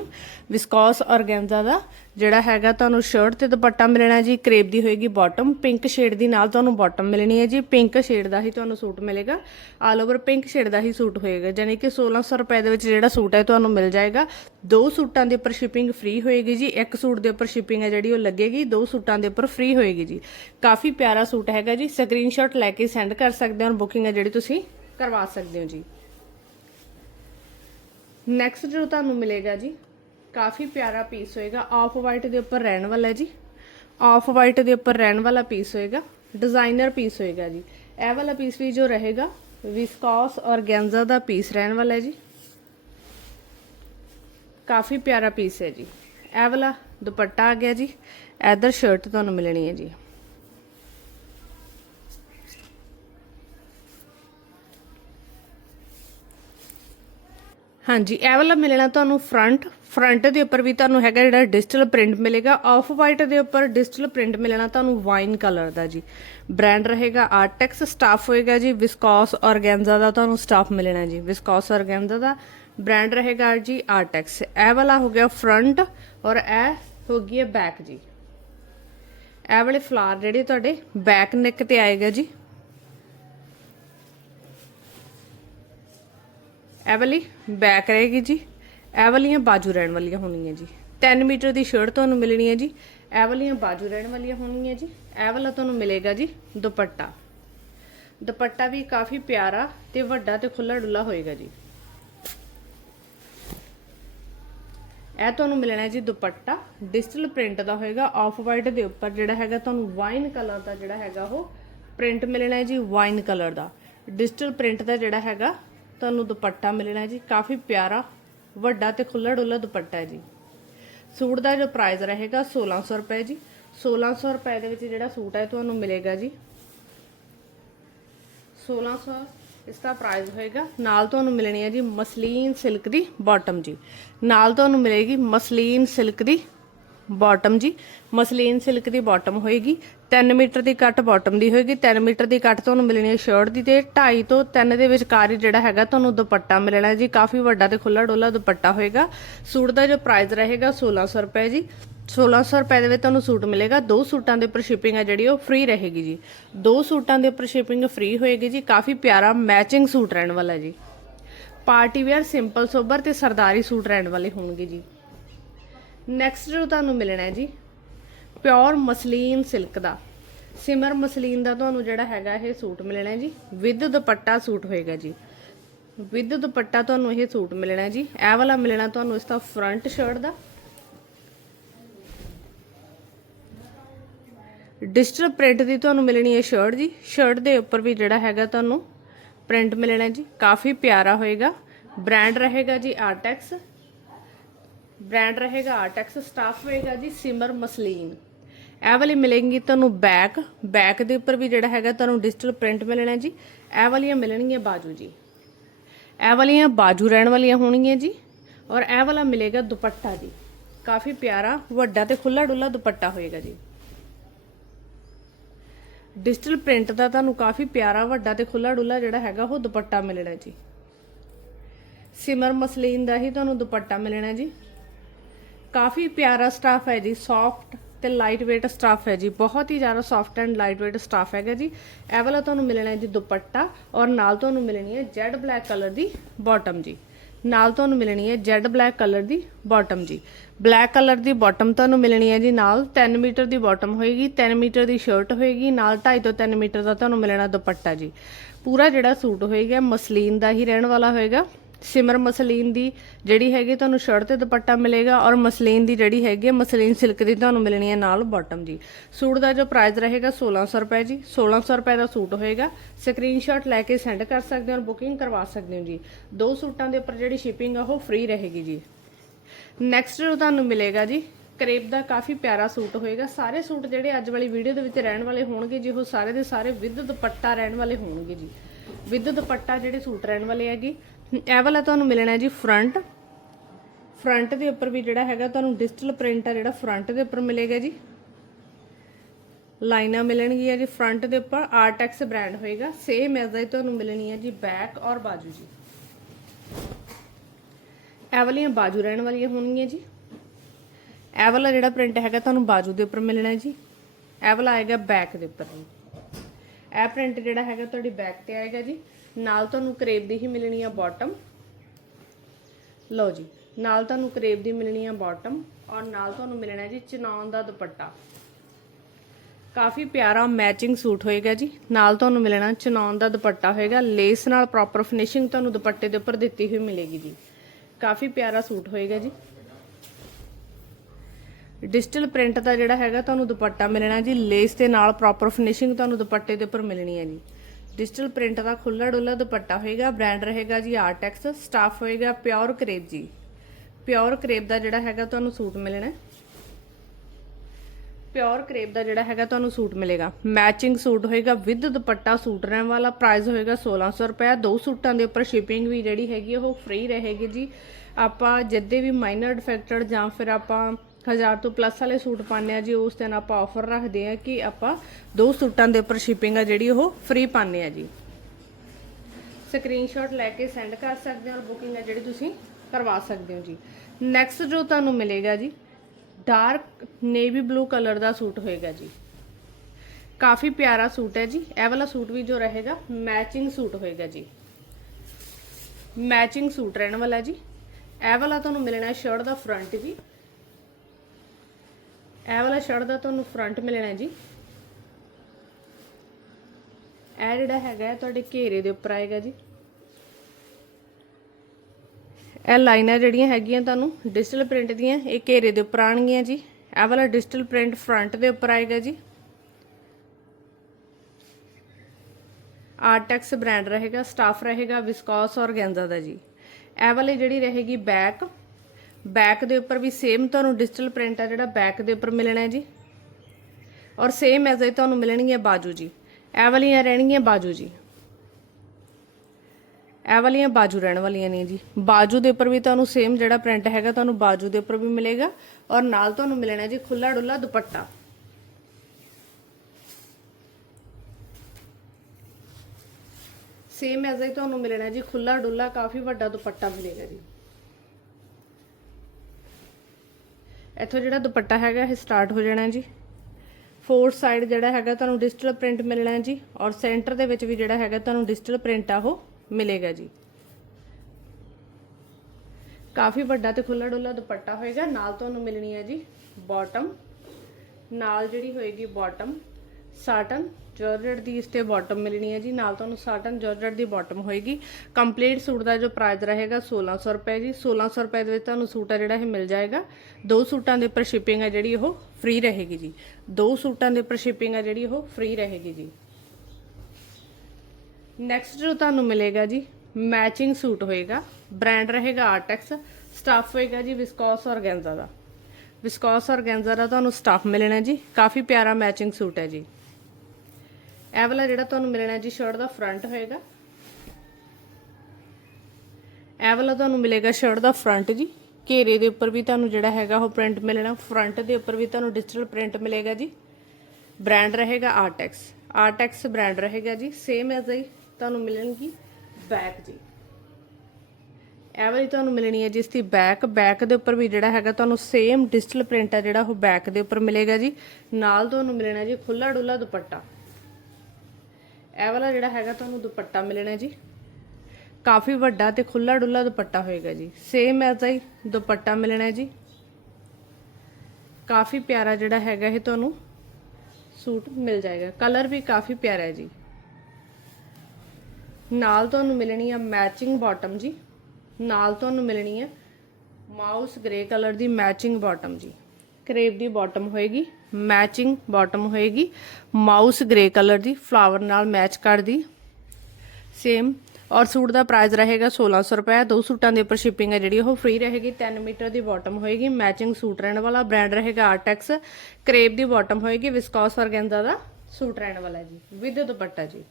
ਵਿਸਕੋਸ ਔਰਗੈਂਜ਼ਾ ਦਾ, ਜਿਹੜਾ ਹੈਗਾ ਤੁਹਾਨੂੰ ਸ਼ਰਟ ਤੇ ਦੁਪੱਟਾ ਮਿਲਣਾ ਜੀ, ਕਰੇਪ ਦੀ ਹੋਏਗੀ ਬਾਟਮ, ਪਿੰਕ ਸ਼ੇਡ ਦੀ ਨਾਲ ਤੁਹਾਨੂੰ ਬਾਟਮ ਮਿਲਣੀ ਹੈ ਜੀ, ਪਿੰਕ ਸ਼ੇਡ ਦਾ ਹੀ ਤੁਹਾਨੂੰ ਸੂਟ ਮਿਲੇਗਾ, ਆਲ ਓਵਰ ਪਿੰਕ ਸ਼ੇਡ ਦਾ ਹੀ ਸੂਟ ਹੋਏਗਾ, ਯਾਨੀ ਕਿ 1600 ਰੁਪਏ ਦੇ ਵਿੱਚ ਜਿਹੜਾ ਸੂਟ ਹੈ ਤੁਹਾਨੂੰ ਮਿਲ ਜਾਏਗਾ। ਦੋ ਸੂਟਾਂ ਦੇ ਉੱਪਰ ਸ਼ਿਪਿੰਗ ਫ੍ਰੀ ਹੋਏਗੀ ਜੀ, ਇੱਕ ਸੂਟ ਦੇ ਉੱਪਰ ਸ਼ਿਪਿੰਗ ਹੈ ਜਿਹੜੀ ਉਹ ਲੱਗੇਗੀ, ਦੋ ਸੂਟਾਂ ਦੇ ਉੱਪਰ ਫ੍ਰੀ ਹੋਏਗੀ ਜੀ। ਕਾਫੀ ਪਿਆਰਾ ਸੂਟ ਹੈਗਾ ਜੀ ਸਕਰੀਨਸ਼ਾਟ ਲੈ ਕੇ ਸੈਂਡ ਕਰ ਸਕਦੇ ਹੋ ਔਰ ਬੁਕਿੰਗ ਹੈ ਜਿਹੜੀ ਤੁਸੀਂ ਕਰਵਾ ਸਕਦੇ ਹੋ ਜੀ। ਨੈਕਸਟ ਜੋ ਤੁਹਾਨੂੰ ਮਿਲੇਗਾ ਜੀ, ਕਾਫੀ ਪਿਆਰਾ ਪੀਸ ਹੋਏਗਾ। ਆਫ ਵਾਈਟ ਦੇ ਉੱਪਰ ਰਹਿਣ ਵਾਲਾ ਜੀ। ਆਫ ਵਾਈਟ ਦੇ ਉੱਪਰ ਰਹਿਣ ਵਾਲਾ ਪੀਸ ਹੋਏਗਾ। ਡਿਜ਼ਾਈਨਰ ਪੀਸ ਹੋਏਗਾ ਜੀ। ਇਹ ਵਾਲਾ ਪੀਸ ਵੀ ਜੋ ਰਹੇਗਾ ਵਿਸਕੋਸ ਔਰਗੈਂਜ਼ਾ ਦਾ ਪੀਸ ਰਹਿਣ ਵਾਲਾ ਹੈ ਜੀ। ਕਾਫੀ ਪਿਆਰਾ ਪੀਸ ਹੈ ਜੀ। ਇਹ ਵਾਲਾ ਦੁਪੱਟਾ ਆ ਗਿਆ ਜੀ। ਇਧਰ ਸ਼ਰਟ ਤੁਹਾਨੂੰ ਮਿਲਣੀ ਹੈ ਜੀ। ਹਾਂਜੀ, ਇਹ ਵਾਲਾ ਮਿਲਣਾ ਤੁਹਾਨੂੰ ਫਰੰਟ ਫਰੰਟ ਦੇ ਉੱਪਰ ਵੀ ਤੁਹਾਨੂੰ ਹੈਗਾ ਜਿਹੜਾ ਡਿਜੀਟਲ ਪ੍ਰਿੰਟ ਮਿਲੇਗਾ। ਆਫ ਵਾਈਟ ਦੇ ਉੱਪਰ ਡਿਜੀਟਲ ਪ੍ਰਿੰਟ ਮਿਲਣਾ ਤੁਹਾਨੂੰ ਵਾਈਨ ਕਲਰ ਦਾ ਜੀ। ਬ੍ਰਾਂਡ ਰਹੇਗਾ ਆਰਟੈਕਸ ਸਟਾਫ ਹੋਏਗਾ ਜੀ। ਵਿਸਕੋਸ ਔਰਗੈਂਜ਼ਾ ਦਾ ਤੁਹਾਨੂੰ ਸਟਾਫ ਮਿਲਣਾ ਜੀ। ਵਿਸਕੋਸ ਔਰਗੈਂਜ਼ਾ ਦਾ ਬ੍ਰਾਂਡ ਰਹੇਗਾ ਜੀ ਆਰਟੈਕਸ ਇਹ ਵਾਲਾ ਹੋ ਗਿਆ ਫਰੰਟ ਔਰ ਇਹ ਹੋ ਗਈ ਹੈ ਬੈਕ ਜੀ। ਇਹ ਵਾਲੇ ਫਲਾਰ ਜਿਹੜੇ ਤੁਹਾਡੇ ਬੈਕ ਨੈਕ ਤੇ ਆਏਗਾ ਜੀ। ਇਹ ਵਾਲੀ ਬੈਕ ਰਹੇਗੀ ਜੀ। ਇਹ ਵਾਲੀਆਂ ਬਾਜੂ ਰਹਿਣ ਵਾਲੀਆਂ ਹੋਣਗੀਆਂ ਜੀ। 10 ਮੀਟਰ ਦੀ ਸ਼ਰਟ ਤੁਹਾਨੂੰ ਮਿਲਣੀ ਹੈ ਜੀ। ਇਹ ਵਾਲੀਆਂ ਬਾਜੂ ਰਹਿਣ ਵਾਲੀਆਂ ਹੋਣਗੀਆਂ ਜੀ। ਇਹ ਵਾਲਾ ਤੁਹਾਨੂੰ ਮਿਲੇਗਾ ਜੀ ਦੁਪੱਟਾ। ਦੁਪੱਟਾ ਵੀ ਕਾਫੀ ਪਿਆਰਾ ਤੇ ਵੱਡਾ ਤੇ ਖੁੱਲਾ ਡੁੱਲਾ ਹੋਏਗਾ ਜੀ। ਇਹ ਤੁਹਾਨੂੰ ਮਿਲਣਾ ਜੀ ਦੁਪੱਟਾ। ਡਿਜੀਟਲ ਪ੍ਰਿੰਟ ਦਾ ਹੋਏਗਾ। ਆਫ ਵਾਈਟ ਦੇ ਉੱਪਰ ਜਿਹੜਾ ਹੈਗਾ ਤੁਹਾਨੂੰ ਵਾਈਨ ਕਲਰ ਦਾ ਜਿਹੜਾ ਹੈਗਾ ਉਹ ਪ੍ਰਿੰਟ ਮਿਲਣਾ ਹੈ ਜੀ ਵਾਈਨ ਕਲਰ ਦਾ। ਡਿਜੀਟਲ ਪ੍ਰਿੰਟ ਦਾ ਜਿਹੜਾ ਹੈਗਾ ਤੁਹਾਨੂੰ ਦੁਪੱਟਾ ਮਿਲਣਾ ਜੀ। ਕਾਫੀ ਪਿਆਰਾ, ਵੱਡਾ ਤੇ ਖੁੱਲਾ ਡੁੱਲਾ ਦੁਪੱਟਾ ਹੈ ਜੀ। ਸੂਟ ਦਾ ਜੋ ਪ੍ਰਾਈਸ ਰਹੇਗਾ 1600 ਰੁਪਏ ਜੀ। 1600 ਰੁਪਏ ਦੇ ਵਿੱਚ ਜਿਹੜਾ ਸੂਟ ਹੈ ਤੁਹਾਨੂੰ ਮਿਲੇਗਾ ਜੀ। 1600 ਇਸ ਦਾ ਪ੍ਰਾਈਸ ਹੋਏਗਾ। ਨਾਲ ਤੁਹਾਨੂੰ ਮਿਲਣੀ ਹੈ ਜੀ ਮਸਲੀਨ ਸਿਲਕ ਦੀ ਬਾਟਮ ਜੀ। ਨਾਲ ਤੁਹਾਨੂੰ ਮਿਲੇਗੀ ਮਸਲੀਨ ਸਿਲਕ ਦੀ ਬਾਟਮ ਜੀ। ਮਸਲੀਨ ਸਿਲਕ ਦੀ ਬਾਟਮ ਹੋਏਗੀ। 3 ਮੀਟਰ ਦੀ ਕੱਟ ਬਾਟਮ ਦੀ ਹੋਏਗੀ। 3 ਮੀਟਰ ਦੀ ਕੱਟ ਤੁਹਾਨੂੰ ਮਿਲਣੀ ਹੈ ਸ਼ਰਟ ਦੀ ਤੇ 2.5 ਤੋਂ 3 ਦੇ ਵਿਚਕਾਰ ਹੀ ਜਿਹੜਾ ਹੈਗਾ ਤੁਹਾਨੂੰ ਦੁਪੱਟਾ ਮਿਲਣਾ ਜੀ। ਕਾਫੀ ਵੱਡਾ ਤੇ ਖੁੱਲਾ ਡੋਲਾ ਦੁਪੱਟਾ ਹੋਏਗਾ। ਸੂਟ ਦਾ ਜੋ ਪ੍ਰਾਈਸ ਰਹੇਗਾ 1600 ਰੁਪਏ ਜੀ। 1600 ਰੁਪਏ ਦੇ ਵਿੱਚ ਤੁਹਾਨੂੰ ਸੂਟ ਮਿਲੇਗਾ। ਦੋ ਸੂਟਾਂ ਦੇ ਉੱਪਰ ਸ਼ਿਪਿੰਗ ਹੈ ਜਿਹੜੀ ਉਹ ਫ੍ਰੀ ਰਹੇਗੀ ਜੀ। ਦੋ ਸੂਟਾਂ ਦੇ ਉੱਪਰ ਸ਼ਿਪਿੰਗ ਫ੍ਰੀ ਹੋਏਗੀ ਜੀ। ਕਾਫੀ ਪਿਆਰਾ ਮੈਚਿੰਗ ਸੂਟ ਰਹਿਣ ਵਾਲਾ ਜੀ। ਪਾਰਟੀ ਵੇਅਰ ਸਿੰਪਲ ਸੋਬਰ ਤੇ ਸਰਦਾਰੀ ਸੂਟ ਰਹਿਣ ਵਾਲੇ ਹੋਣਗੇ ਜੀ। ਨੈਕਸਟ ਜੋ ਤੁਹਾਨੂੰ ਮਿਲਣਾ ਹੈ ਜੀ ਪਿਓਰ ਮਸਲੀਨ ਸਿਲਕ ਦਾ। ਸਿਮਰ ਮਸਲੀਨ ਦਾ ਤੁਹਾਨੂੰ ਜਿਹੜਾ ਹੈਗਾ ਇਹ ਸੂਟ ਮਿਲਣਾ ਹੈ ਜੀ ਵਿਦ ਦੁਪੱਟਾ ਸੂਟ ਹੋਏਗਾ ਜੀ। ਵਿਦ ਦੁਪੱਟਾ ਤੁਹਾਨੂੰ ਇਹ ਸੂਟ ਮਿਲਣਾ ਜੀ। ਇਹ ਵਾਲਾ ਮਿਲਣਾ ਤੁਹਾਨੂੰ ਇਸ ਦਾ ਫਰੰਟ ਸ਼ਰਟ ਦਾ। ਡਿਜੀਟਲ ਪ੍ਰਿੰਟ ਦੀ ਤੁਹਾਨੂੰ ਮਿਲਣੀ ਹੈ ਸ਼ਰਟ ਜੀ। ਸ਼ਰਟ ਦੇ ਉੱਪਰ ਵੀ ਜਿਹੜਾ ਹੈਗਾ ਤੁਹਾਨੂੰ ਪ੍ਰਿੰਟ ਮਿਲਣਾ ਜੀ। ਕਾਫੀ ਪਿਆਰਾ ਹੋਏਗਾ। ਬ੍ਰਾਂਡ ਰਹੇਗਾ ਜੀ ਆਰਟੈਕਸ ਬ੍ਰਾਂਡ ਰਹੇਗਾ ਆਰਟੈਕਸ ਸਟਾਫ ਹੋਏਗਾ ਜੀ ਸਿਮਰ ਮਸਲੀਨ ਇਹ ਵਾਲੀ ਮਿਲੇਗੀ ਤੁਹਾਨੂੰ ਬੈਕ ਬੈਕ ਦੇ ਉੱਪਰ ਵੀ ਜਿਹੜਾ ਹੈਗਾ ਤੁਹਾਨੂੰ ਡਿਜੀਟਲ ਪ੍ਰਿੰਟ ਮਿਲਣਾ ਜੀ। ਇਹ ਵਾਲੀਆਂ ਮਿਲਣਗੀਆਂ ਬਾਜੂ ਜੀ। ਇਹ ਵਾਲੀਆਂ ਬਾਜੂ ਰਹਿਣ ਵਾਲੀਆਂ ਹੋਣਗੀਆਂ ਜੀ। ਔਰ ਇਹ ਵਾਲਾ ਮਿਲੇਗਾ ਦੁਪੱਟਾ ਜੀ। ਕਾਫੀ ਪਿਆਰਾ, ਵੱਡਾ ਤੇ ਖੁੱਲਾ ਡੁੱਲਾ ਦੁਪੱਟਾ ਹੋਏਗਾ ਜੀ। ਡਿਜੀਟਲ ਪ੍ਰਿੰਟ ਦਾ ਤੁਹਾਨੂੰ ਕਾਫੀ ਪਿਆਰਾ, ਵੱਡਾ ਤੇ ਖੁੱਲਾ ਡੁੱਲਾ ਜਿਹੜਾ ਹੈਗਾ ਉਹ ਦੁਪੱਟਾ ਮਿਲਣਾ ਜੀ। ਸਿਮਰ ਮਸਲੀਨ ਦਾ ਹੀ ਤੁਹਾਨੂੰ ਦੁਪੱਟਾ ਮਿਲਣਾ ਜੀ। ਕਾਫੀ ਪਿਆਰਾ ਸਟਾਫ ਹੈ ਜੀ ਸੌਫਟ ਤੇ ਲਾਈਟ weight ਸਟਾਫ ਹੈ ਜੀ। ਬਹੁਤ ਹੀ ਜ਼ਿਆਦਾ soft and light weight stuff ਹੈਗਾ ਜੀ। ਇਹ ਵਾਲਾ ਤੁਹਾਨੂੰ ਮਿਲਣਾ ਹੈ ਜੀ ਦੁਪੱਟਾ ਔਰ ਨਾਲ ਤੁਹਾਨੂੰ ਮਿਲਣੀ ਹੈ ਜੈਡ ਬਲੈਕ ਕਲਰ ਦੀ ਬਾਟਮ ਜੀ। ਨਾਲ ਤੁਹਾਨੂੰ ਮਿਲਣੀ ਹੈ ਜੈਡ ਬਲੈਕ ਕਲਰ ਦੀ ਬਾਟਮ ਜੀ। ਬਲੈਕ ਕਲਰ ਦੀ ਬਾਟਮ ਤੁਹਾਨੂੰ ਮਿਲਣੀ ਹੈ ਜੀ। ਨਾਲ 3 ਮੀਟਰ ਦੀ ਬਾਟਮ ਹੋਏਗੀ 3 ਮੀਟਰ ਦੀ ਸ਼ਰਟ ਹੋਏਗੀ, ਨਾਲ 2.5 ਤੋਂ 3 ਮੀਟਰ ਦਾ ਤੁਹਾਨੂੰ ਮਿਲਣਾ ਦੁਪੱਟਾ ਜੀ। ਪੂਰਾ ਜਿਹੜਾ ਸੂਟ ਹੋਏਗਾ, ਮਸਲੀਨ ਦਾ ਹੀ ਰਹਿਣ ਵਾਲਾ ਹੋਏਗਾ। ਸਿਮਰ ਮਸਲੀਨ ਦੀ ਜਿਹੜੀ ਹੈਗੀ ਤੁਹਾਨੂੰ ਸ਼ਰਟ ਤੇ ਦੁਪੱਟਾ ਮਿਲੇਗਾ ਔਰ ਮਸਲੀਨ ਦੀ ਜਿਹੜੀ ਹੈਗੀ ਹੈ, ਮਸਲੀਨ ਸਿਲਕ ਦੀ ਤੁਹਾਨੂੰ ਮਿਲਣੀ ਹੈ ਨਾਲ ਬਾਟਮ ਜੀ। ਸੂਟ ਦਾ ਜੋ ਪ੍ਰਾਈਸ ਰਹੇਗਾ 1600 ਰੁਪਏ ਜੀ। 1600 ਰੁਪਏ ਦਾ ਸੂਟ ਹੋਏਗਾ। ਸਕਰੀਨਸ਼ਾਟ ਲੈ ਕੇ ਸੈਂਡ ਕਰ ਸਕਦੇ ਹੋ ਔਰ ਬੁਕਿੰਗ ਕਰਵਾ ਸਕਦੇ ਹੋ ਜੀ। ਦੋ ਸੂਟਾਂ ਦੇ ਉੱਪਰ ਜਿਹੜੀ ਸ਼ਿਪਿੰਗ ਆ ਉਹ ਫ੍ਰੀ ਰਹੇਗੀ ਜੀ। ਨੈਕਸਟ ਜੋ ਤੁਹਾਨੂੰ ਮਿਲੇਗਾ ਜੀ ਕਰੇਪ ਦਾ ਕਾਫੀ ਪਿਆਰਾ ਸੂਟ ਹੋਏਗਾ। ਸਾਰੇ ਸੂਟ ਜਿਹੜੇ ਅੱਜ ਵਾਲੀ ਵੀਡੀਓ ਦੇ ਵਿੱਚ ਰਹਿਣ ਵਾਲੇ ਹੋਣਗੇ ਜੀ ਉਹ ਸਾਰੇ ਦੇ ਸਾਰੇ ਵਿਦ ਦੁਪੱਟਾ ਰਹਿਣ ਵਾਲੇ ਹੋਣਗੇ ਜੀ। ਵਿਦ ਦੁਪੱਟਾ ਜਿਹੜੇ ਸੂਟ ਰਹਿਣ ਵਾਲੇ ਹੈਗੇ ਇਹ ਵਾਲਾ ਤੁਹਾਨੂੰ ਮਿਲਣਾ ਹੈ ਜੀ ਫਰੰਟ ਫਰੰਟ ਦੇ ਉੱਪਰ ਵੀ ਜਿਹੜਾ ਹੈਗਾ ਤੁਹਾਨੂੰ ਡਿਜੀਟਲ ਪ੍ਰਿੰਟ ਆ ਜਿਹੜਾ ਫਰੰਟ ਦੇ ਉੱਪਰ ਮਿਲੇਗਾ ਜੀ। ਲਾਈਨਾਂ ਮਿਲਣਗੀਆਂ ਜੀ ਫਰੰਟ ਦੇ ਉੱਪਰ। ਆਰਟੈਕਸ ਬ੍ਰਾਂਡ ਹੋਏਗਾ। ਸੇਮ ਐਜ਼ ਦਾ ਹੀ ਤੁਹਾਨੂੰ ਮਿਲਣੀ ਹੈ ਜੀ ਬੈਕ ਔਰ ਬਾਜੂ ਜੀ। ਇਹ ਵਾਲੀਆਂ ਬਾਜੂ ਰਹਿਣ ਵਾਲੀਆਂ ਹੋਣਗੀਆਂ ਜੀ। ਇਹ ਵਾਲਾ ਜਿਹੜਾ ਪ੍ਰਿੰਟ ਹੈਗਾ ਤੁਹਾਨੂੰ ਬਾਜੂ ਦੇ ਉੱਪਰ ਮਿਲਣਾ ਜੀ। ਇਹ ਵਾਲਾ ਆਏਗਾ ਬੈਕ ਦੇ ਉੱਪਰ। ਇਹ ਪ੍ਰਿੰਟ ਜਿਹੜਾ ਹੈਗਾ ਤੁਹਾਡੀ ਬੈਕ ਤੇ ਆਏਗਾ ਜੀ। ਨਾਲ ਤੁਹਾਨੂੰ ਕਰੇਬ ਦੀ ਹੀ ਮਿਲਣੀ ਆ ਬਾਟਮ ਲਓ ਜੀ, ਨਾਲ ਤੁਹਾਨੂੰ ਕਰੇਬ ਦੀ ਮਿਲਣੀ ਆ ਬਾਟਮ ਔਰ ਨਾਲ ਤੁਹਾਨੂੰ ਮਿਲਣਾ ਜੀ ਚਨੌਨ ਦਾ ਦੁਪੱਟਾ। ਕਾਫੀ ਪਿਆਰਾ ਮੈਚਿੰਗ ਸੂਟ ਹੋਏਗਾ ਜੀ। ਨਾਲ ਤੁਹਾਨੂੰ ਮਿਲਣਾ ਚਨੌਨ ਦਾ ਦੁਪੱਟਾ ਹੋਏਗਾ। ਲੇਸ ਨਾਲ ਪ੍ਰੋਪਰ ਫਿਨਿਸ਼ਿੰਗ ਤੁਹਾਨੂੰ ਦੁਪੱਟੇ ਦੇ ਉੱਪਰ ਦਿੱਤੀ ਹੋਈ ਮਿਲੇਗੀ ਜੀ। ਕਾਫੀ ਪਿਆਰਾ ਸੂਟ ਹੋਏਗਾ ਜੀ। ਡਿਜੀਟਲ ਪ੍ਰਿੰਟ ਦਾ ਜਿਹੜਾ ਹੈਗਾ ਤੁਹਾਨੂੰ ਦੁਪੱਟਾ ਮਿਲਣਾ ਜੀ। ਲੇਸ ਦੇ ਨਾਲ ਪ੍ਰੋਪਰ ਫਿਨਿਸ਼ਿੰਗ ਤੁਹਾਨੂੰ ਦੁਪੱਟੇ ਦੇ ਉੱਪਰ ਮਿਲਣੀ ਹੈ ਜੀ। ਡਿਜੀਟਲ ਪ੍ਰਿੰਟ ਦਾ ਖੁੱਲਾ ਡੁੱਲਾ ਦੁਪੱਟਾ ਹੋਏਗਾ, ਬ੍ਰਾਂਡ ਰਹੇਗਾ ਜੀ ਆਰਟੈਕਸ, ਸਟਾਫ ਹੋਏਗਾ ਪਿਓਰ ਕਰੇਪ ਜੀ। ਪਿਓਰ ਕਰੇਪ ਦਾ ਜਿਹੜਾ ਹੈਗਾ ਤੁਹਾਨੂੰ ਸੂਟ ਮਿਲਣਾ ਪਿਓਰ ਕਰੇਪ ਦਾ ਜਿਹੜਾ ਹੈਗਾ ਤੁਹਾਨੂੰ ਸੂਟ ਮਿਲੇਗਾ। ਮੈਚਿੰਗ ਸੂਟ ਹੋਏਗਾ, ਵਿਦ ਦੁਪੱਟਾ ਸੂਟ ਰਹਿਣ ਵਾਲਾ ਪ੍ਰਾਈਸ ਹੋਏਗਾ 1600 ਰੁਪਏ। ਦੋ ਸੂਟਾਂ ਦੇ ਉੱਪਰ ਸ਼ਿਪਿੰਗ ਵੀ ਜਿਹੜੀ ਹੈਗੀ, ਉਹ ਫ੍ਰੀ ਰਹੇਗੀ ਜੀ। ਆਪਾਂ ਜਿੱਦੇ ਵੀ ਮਾਈਨਰ ਡਿਫੈਕਟਡ ਜਾਂ ਫਿਰ ਆਪਾਂ ਹਜ਼ਾਰ ਤੋਂ ਪਲੱਸ ਵਾਲੇ ਸੂਟ ਪਾਉਂਦੇ ਆ ਜੀ, ਉਸ ਦਿਨ ਆਪਾਂ ਆਫਰ ਰੱਖਦੇ ਆ ਕਿ ਆਪਾਂ ਦੋ ਸੂਟਾਂ ਦੇ ਉੱਪਰ ਸ਼ਿਪਿੰਗ ਆ ਜਿਹੜੀ ਉਹ ਫ੍ਰੀ ਪਾਉਂਦੇ ਆ ਜੀ। ਸਕਰੀਨਸ਼ਾਟ ਲੈ ਕੇ ਸੈਂਡ ਕਰ ਸਕਦੇ ਹੋ ਔਰ ਬੁਕਿੰਗ ਆ ਜਿਹੜੀ ਤੁਸੀਂ ਕਰਵਾ ਸਕਦੇ ਹੋ ਜੀ। ਨੈਕਸਟ ਜੋ ਤੁਹਾਨੂੰ ਮਿਲੇਗਾ ਜੀ ਡਾਰਕ ਨੇਵੀ ਬਲੂ ਕਲਰ ਦਾ ਸੂਟ ਹੋਏਗਾ ਜੀ। ਕਾਫੀ ਪਿਆਰਾ ਸੂਟ ਹੈ ਜੀ, ਇਹ ਵਾਲਾ ਸੂਟ ਵੀ ਜੋ ਰਹੇਗਾ ਮੈਚਿੰਗ ਸੂਟ ਹੋਏਗਾ ਜੀ। ਮੈਚਿੰਗ ਸੂਟ ਰਹਿਣ ਵਾਲਾ ਜੀ। ਇਹ ਵਾਲਾ ਤੁਹਾਨੂੰ ਮਿਲਣਾ ਸ਼ਰਟ ਦਾ ਫਰੰਟ ਜੀ ਇਹ ਵਾਲਾ ਸ਼ਰਟ ਦਾ ਤੁਹਾਨੂੰ ਫਰੰਟ ਮਿਲਣਾ ਜੀ। ਇਹ ਜਿਹੜਾ ਹੈਗਾ ਤੁਹਾਡੇ ਘੇਰੇ ਦੇ ਉੱਪਰ ਆਏਗਾ ਜੀ। ਇਹ ਲਾਈਨਾਂ ਜਿਹੜੀਆਂ ਹੈਗੀਆਂ ਤੁਹਾਨੂੰ ਡਿਜੀਟਲ ਪ੍ਰਿੰਟ ਦੀਆਂ, ਇਹ ਘੇਰੇ ਦੇ ਉੱਪਰ ਆਣਗੀਆਂ ਜੀ। ਇਹ ਵਾਲਾ ਡਿਜੀਟਲ ਪ੍ਰਿੰਟ ਫਰੰਟ ਦੇ ਉੱਪਰ ਆਏਗਾ ਜੀ। ਆਰਟੈਕਸ ਬ੍ਰਾਂਡ ਰਹੇਗਾ ਸਟਾਫ ਰਹੇਗਾ ਵਿਸਕੋਸ ਔਰਗੈਂਜ਼ਾ ਦਾ ਜੀ। ਇਹ ਵਾਲੀ ਜਿਹੜੀ ਰਹੇਗੀ ਬੈਕ ਬੈਕ ਦੇ ਉੱਪਰ ਵੀ ਸੇਮ ਤੁਹਾਨੂੰ ਡਿਜੀਟਲ ਪ੍ਰਿੰਟ ਆ ਜਿਹੜਾ ਬੈਕ ਦੇ ਉੱਪਰ ਮਿਲਣਾ ਹੈ ਜੀ। ਔਰ ਸੇਮ ਐਜ਼ ਹੀ ਤੁਹਾਨੂੰ ਮਿਲਣਗੀਆਂ ਬਾਜੂ ਜੀ। ਇਹ ਵਾਲੀਆਂ ਰਹਿਣਗੀਆਂ ਬਾਜੂ ਜੀ। ਇਹ ਵਾਲੀਆਂ ਬਾਜੂ ਰਹਿਣ ਵਾਲੀਆਂ ਨੇ ਜੀ। ਬਾਜੂ ਦੇ ਉੱਪਰ ਵੀ ਤੁਹਾਨੂੰ ਸੇਮ ਜਿਹੜਾ ਪ੍ਰਿੰਟ ਹੈਗਾ, ਤੁਹਾਨੂੰ ਬਾਜੂ ਦੇ ਉੱਪਰ ਵੀ ਮਿਲੇਗਾ। ਔਰ ਨਾਲ ਤੁਹਾਨੂੰ ਮਿਲਣਾ ਜੀ ਖੁੱਲਾ ਡੁੱਲਾ ਦੁਪੱਟਾ। ਸੇਮ ਐਜ਼ ਹੀ ਤੁਹਾਨੂੰ ਮਿਲਣਾ ਜੀ ਖੁੱਲਾ ਡੁੱਲਾ ਕਾਫੀ ਵੱਡਾ ਦੁਪੱਟਾ ਮਿਲੇਗਾ ਜੀ। ਇੱਥੋਂ ਜਿਹੜਾ ਦੁਪੱਟਾ ਹੈਗਾ, ਇਹ ਸਟਾਰਟ ਹੋ ਜਾਣਾ ਜੀ। ਫੋਰ ਸਾਈਡ ਜਿਹੜਾ ਹੈਗਾ, ਤੁਹਾਨੂੰ ਡਿਜੀਟਲ ਪ੍ਰਿੰਟ ਮਿਲਣਾ ਜੀ ਔਰ ਸੈਂਟਰ ਦੇ ਵਿੱਚ ਵੀ ਜਿਹੜਾ ਹੈਗਾ, ਤੁਹਾਨੂੰ ਡਿਜੀਟਲ ਪ੍ਰਿੰਟ ਆ ਉਹ ਮਿਲੇਗਾ ਜੀ। ਕਾਫੀ ਵੱਡਾ ਤੇ ਖੁੱਲਾ ਡੁੱਲਾ ਦੁਪੱਟਾ ਹੋਏਗਾ, ਨਾਲ ਤੁਹਾਨੂੰ ਮਿਲਣੀ ਹੈ ਜੀ ਬਾਟਮ ਨਾਲ ਜਿਹੜੀ ਹੋਏਗੀ ਬਾਟਮ ਸਾਟਨ ਜਾਰਜਟ ਦੀ ਇਸ ਤੇ ਬਾਟਮ ਮਿਲਣੀ ਹੈ ਜੀ। ਨਾਲ ਤੁਹਾਨੂੰ ਸਾਟਨ ਜਾਰਜਟ ਦੀ ਬਾਟਮ ਹੋਏਗੀ। ਕੰਪਲੀਟ ਸੂਟ ਦਾ ਜੋ ਪ੍ਰਾਈਸ ਰਹੇਗਾ 1600 ਰੁਪਏ ਜੀ। 1600 ਰੁਪਏ ਦੇ ਵਿੱਚ ਤੁਹਾਨੂੰ ਸੂਟ ਆ ਜਿਹੜਾ ਇਹ ਮਿਲ ਜਾਏਗਾ। ਦੋ ਸੂਟਾਂ ਦੇ ਉੱਪਰ ਸ਼ਿਪਿੰਗ ਹੈ ਜਿਹੜੀ ਉਹ ਫ੍ਰੀ ਰਹੇਗੀ ਜੀ। ਦੋ ਸੂਟਾਂ ਦੇ ਉੱਪਰ ਸ਼ਿਪਿੰਗ ਹੈ ਜਿਹੜੀ ਉਹ ਫ੍ਰੀ ਰਹੇਗੀ ਜੀ। ਨੈਕਸਟ ਜੋ ਤੁਹਾਨੂੰ ਮਿਲੇਗਾ ਜੀ ਮੈਚਿੰਗ ਸੂਟ ਹੋਏਗਾ। ਬ੍ਰਾਂਡ ਰਹੇਗਾ ਆਰਟੈਕਸ ਸਟਾਫ ਹੋਏਗਾ ਜੀ ਵਿਸਕੋਸ ਔਰਗੈਂਜ਼ਾ ਦਾ। ਵਿਸਕੋਸ ਔਰਗੈਂਜ਼ਾ ਦਾ ਤੁਹਾਨੂੰ ਸਟਾਫ ਮਿਲਣਾ ਜੀ। ਕਾਫੀ ਪਿਆਰਾ ਮੈਚਿੰਗ ਸੂਟ ਹੈ ਜੀ। ਇਹ ਵਾਲਾ ਜਿਹੜਾ ਤੁਹਾਨੂੰ ਮਿਲਣਾ ਜੀ ਸ਼ਰਟ ਦਾ ਫਰੰਟ ਹੋਏਗਾ। ਇਹ ਵਾਲਾ ਤੁਹਾਨੂੰ ਮਿਲੇਗਾ ਸ਼ਰਟ ਦਾ ਫਰੰਟ ਜੀ। ਘੇਰੇ ਦੇ ਉੱਪਰ ਵੀ ਤੁਹਾਨੂੰ ਜਿਹੜਾ ਹੈਗਾ ਉਹ ਪ੍ਰਿੰਟ ਮਿਲਣਾ ਫਰੰਟ ਦੇ ਉੱਪਰ ਵੀ ਤੁਹਾਨੂੰ ਡਿਜੀਟਲ ਪ੍ਰਿੰਟ ਮਿਲੇਗਾ ਜੀ। ਬ੍ਰਾਂਡ ਰਹੇਗਾ ਆਰਟੈਕਸ ਆਰਟੈਕਸ ਬ੍ਰਾਂਡ ਰਹੇਗਾ ਜੀ। ਸੇਮ ਐਜ਼ ਹੀ ਤੁਹਾਨੂੰ ਮਿਲਣਗੀ ਬੈਕ ਜੀ। ਇਹ ਵਾਲੀ ਤੁਹਾਨੂੰ ਮਿਲਣੀ ਹੈ ਜਿਸ ਦੀ ਬੈਕ ਬੈਕ ਦੇ ਉੱਪਰ ਵੀ ਜਿਹੜਾ ਹੈਗਾ ਤੁਹਾਨੂੰ ਸੇਮ ਡਿਜੀਟਲ ਪ੍ਰਿੰਟ ਹੈ ਜਿਹੜਾ ਉਹ ਬੈਕ ਦੇ ਉੱਪਰ ਮਿਲੇਗਾ ਜੀ। ਨਾਲ ਤੁਹਾਨੂੰ ਮਿਲਣਾ ਜੀ ਖੁੱਲਾ ਡੁੱਲਾ ਦੁਪੱਟਾ। ਇਹ ਵਾਲਾ ਜਿਹੜਾ ਹੈਗਾ ਤੁਹਾਨੂੰ ਦੁਪੱਟਾ ਮਿਲਣਾ ਜੀ। ਕਾਫੀ ਵੱਡਾ ਤੇ ਖੁੱਲਾ ਡੁੱਲਾ ਦੁਪੱਟਾ ਹੋਏਗਾ ਜੀ। ਸੇਮ ਐਜ਼ ਹੀ ਦੁਪੱਟਾ ਮਿਲਣਾ ਜੀ। ਕਾਫੀ ਪਿਆਰਾ ਜਿਹੜਾ ਹੈਗਾ ਇਹ ਤੁਹਾਨੂੰ ਸੂਟ ਮਿਲ ਜਾਏਗਾ। ਕਲਰ ਵੀ ਕਾਫੀ ਪਿਆਰਾ ਹੈ ਜੀ। ਨਾਲ ਤੁਹਾਨੂੰ ਮਿਲਣੀ ਆ ਮੈਚਿੰਗ ਬਾਟਮ ਜੀ। ਨਾਲ ਤੁਹਾਨੂੰ ਮਿਲਣੀ ਹੈ ਮਾਊਸ ਗ੍ਰੇ ਕਲਰ ਦੀ ਮੈਚਿੰਗ ਬਾਟਮ ਜੀ। ਕਰੇਪ ਦੀ ਬਾਟਮ ਹੋਏਗੀ। ਮੈਚਿੰਗ ਬਾਟਮ ਹੋਏਗੀ। ਮਾਊਸ ਗ੍ਰੇ ਕਲਰ ਦੀ ਫਲਾਵਰ ਨਾਲ ਮੈਚ ਕਰਦੀ। ਸੇਮ ਔਰ ਸੂਟ ਦਾ ਪ੍ਰਾਈਸ ਰਹੇਗਾ 1600 ਰੁਪਏ। ਦੋ ਸੂਟਾਂ ਦੇ ਉੱਪਰ ਸ਼ਿਪਿੰਗ ਹੈ ਜਿਹੜੀ, ਉਹ ਫ੍ਰੀ ਰਹੇਗੀ। 3 ਮੀਟਰ ਦੀ ਬਾਟਮ ਹੋਏਗੀ। ਮੈਚਿੰਗ ਸੂਟ ਰਹਿਣ ਵਾਲਾ ਬ੍ਰਾਂਡ ਰਹੇਗਾ ਆਰਟੈਕਸ ਕਰੇਪ ਦੀ ਬਾਟਮ ਹੋਏਗੀ। ਵਿਸਕੋਸ ਔਰਗੈਂਜ਼ਾ ਦਾ ਸੂਟ ਰਹਿਣ ਵਾਲਾ ਜੀ। ਵਿਦ ਦੁਪੱਟਾ ਜੀ।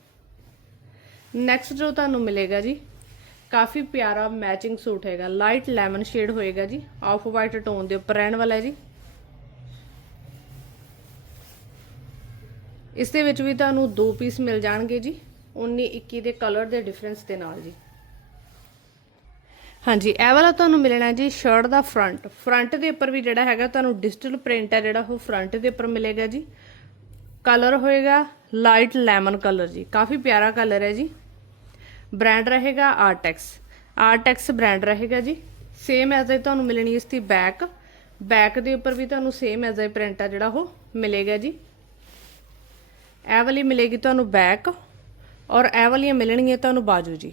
ਨੈਕਸਟ ਜੋ ਤੁਹਾਨੂੰ ਮਿਲੇਗਾ ਜੀ, ਕਾਫੀ ਪਿਆਰਾ ਮੈਚਿੰਗ ਸੂਟ ਹੈਗਾ। ਲਾਈਟ ਲੈਮਨ ਸ਼ੇਡ ਹੋਏਗਾ ਜੀ। ਆਫ ਵਾਈਟ ਟੋਨ ਦੇ ਉੱਪਰ ਰਹਿਣ ਵਾਲਾ ਹੈ ਜੀ। ਇਸ ਦੇ ਵਿੱਚ ਵੀ ਤੁਹਾਨੂੰ ਦੋ ਪੀਸ ਮਿਲ ਜਾਣਗੇ ਜੀ 19 21 ਦੇ ਕਲਰ ਦੇ ਡਿਫਰੈਂਸ ਦੇ ਨਾਲ ਜੀ। ਹਾਂਜੀ, ਇਹ ਵਾਲਾ ਤੁਹਾਨੂੰ ਮਿਲਣਾ ਜੀ ਸ਼ਰਟ ਦਾ ਫਰੰਟ ਫਰੰਟ ਦੇ ਉੱਪਰ ਵੀ ਜਿਹੜਾ ਹੈਗਾ, ਤੁਹਾਨੂੰ ਡਿਜੀਟਲ ਪ੍ਰਿੰਟ ਹੈ ਜਿਹੜਾ, ਉਹ ਫਰੰਟ ਦੇ ਉੱਪਰ ਮਿਲੇਗਾ ਜੀ। ਕਲਰ ਹੋਏਗਾ ਲਾਈਟ ਲੈਮਨ ਕਲਰ ਜੀ। ਕਾਫੀ ਪਿਆਰਾ ਕਲਰ ਹੈ ਜੀ। ਬ੍ਰਾਂਡ ਰਹੇਗਾ ਆਰਟੈਕਸ ਆਰਟੈਕਸ ਬ੍ਰਾਂਡ ਰਹੇਗਾ ਜੀ। ਸੇਮ ਐਜ਼ ਹੀ ਤੁਹਾਨੂੰ ਮਿਲਣੀ ਇਸ ਦੀ ਬੈਕ ਬੈਕ ਦੇ ਉੱਪਰ ਵੀ ਤੁਹਾਨੂੰ ਸੇਮ ਐਜ਼ ਹੀ ਪ੍ਰਿੰਟ ਆ ਜਿਹੜਾ, ਉਹ ਮਿਲੇਗਾ ਜੀ। ਇਹ ਵਾਲੀ ਮਿਲੇਗੀ ਤੁਹਾਨੂੰ ਬੈਕ ਔਰ ਇਹ ਵਾਲੀਆਂ ਮਿਲਣਗੀਆਂ ਤੁਹਾਨੂੰ ਬਾਜੂ ਜੀ।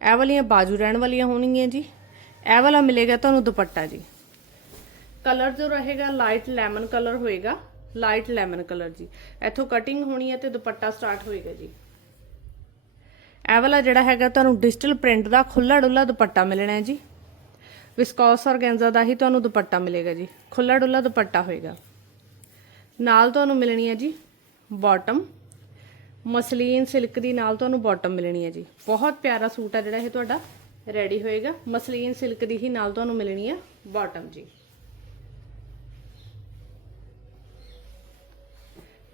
ਇਹ ਵਾਲੀਆਂ ਬਾਜੂ ਰਹਿਣ ਵਾਲੀਆਂ ਹੋਣਗੀਆਂ ਜੀ। ਇਹ ਵਾਲਾ ਮਿਲੇਗਾ ਤੁਹਾਨੂੰ ਦੁਪੱਟਾ ਜੀ। ਕਲਰ ਜੋ ਰਹੇਗਾ ਲਾਈਟ ਲੈਮਨ ਕਲਰ ਹੋਏਗਾ। ਲਾਈਟ ਲੈਮਨ ਕਲਰ ਜੀ। ਇੱਥੋਂ ਕਟਿੰਗ ਹੋਣੀ ਹੈ ਤੇ ਦੁਪੱਟਾ ਸਟਾਰਟ ਹੋਏਗਾ ਜੀ। ਇਹ ਵਾਲਾ ਜਿਹੜਾ ਹੈਗਾ ਤੁਹਾਨੂੰ ਡਿਜੀਟਲ ਪ੍ਰਿੰਟ ਦਾ ਖੁੱਲਾ ਡੁੱਲਾ ਦੁਪੱਟਾ ਮਿਲਣਾ ਹੈ ਜੀ। ਵਿਸਕੋਸ ਔਰਗੈਂਜ਼ਾ ਦਾ ਹੀ ਤੁਹਾਨੂੰ ਦੁਪੱਟਾ ਮਿਲੇਗਾ ਜੀ। ਖੁੱਲਾ ਡੁੱਲਾ ਦੁਪੱਟਾ ਹੋਏਗਾ। ਨਾਲ ਤੁਹਾਨੂੰ ਮਿਲਣੀ ਹੈ ਜੀ ਬਾਟਮ ਮਸਲੀਨ ਸਿਲਕ ਦੀ ਨਾਲ ਤੁਹਾਨੂੰ ਬਾਟਮ ਮਿਲਣੀ ਹੈ ਜੀ। ਬਹੁਤ ਪਿਆਰਾ ਸੂਟ ਹੈ ਜਿਹੜਾ ਇਹ ਤੁਹਾਡਾ ਰੈਡੀ ਹੋਏਗਾ। ਮਸਲੀਨ ਸਿਲਕ ਦੀ ਹੀ ਨਾਲ ਤੁਹਾਨੂੰ ਮਿਲਣੀ ਹੈ ਬਾਟਮ ਜੀ।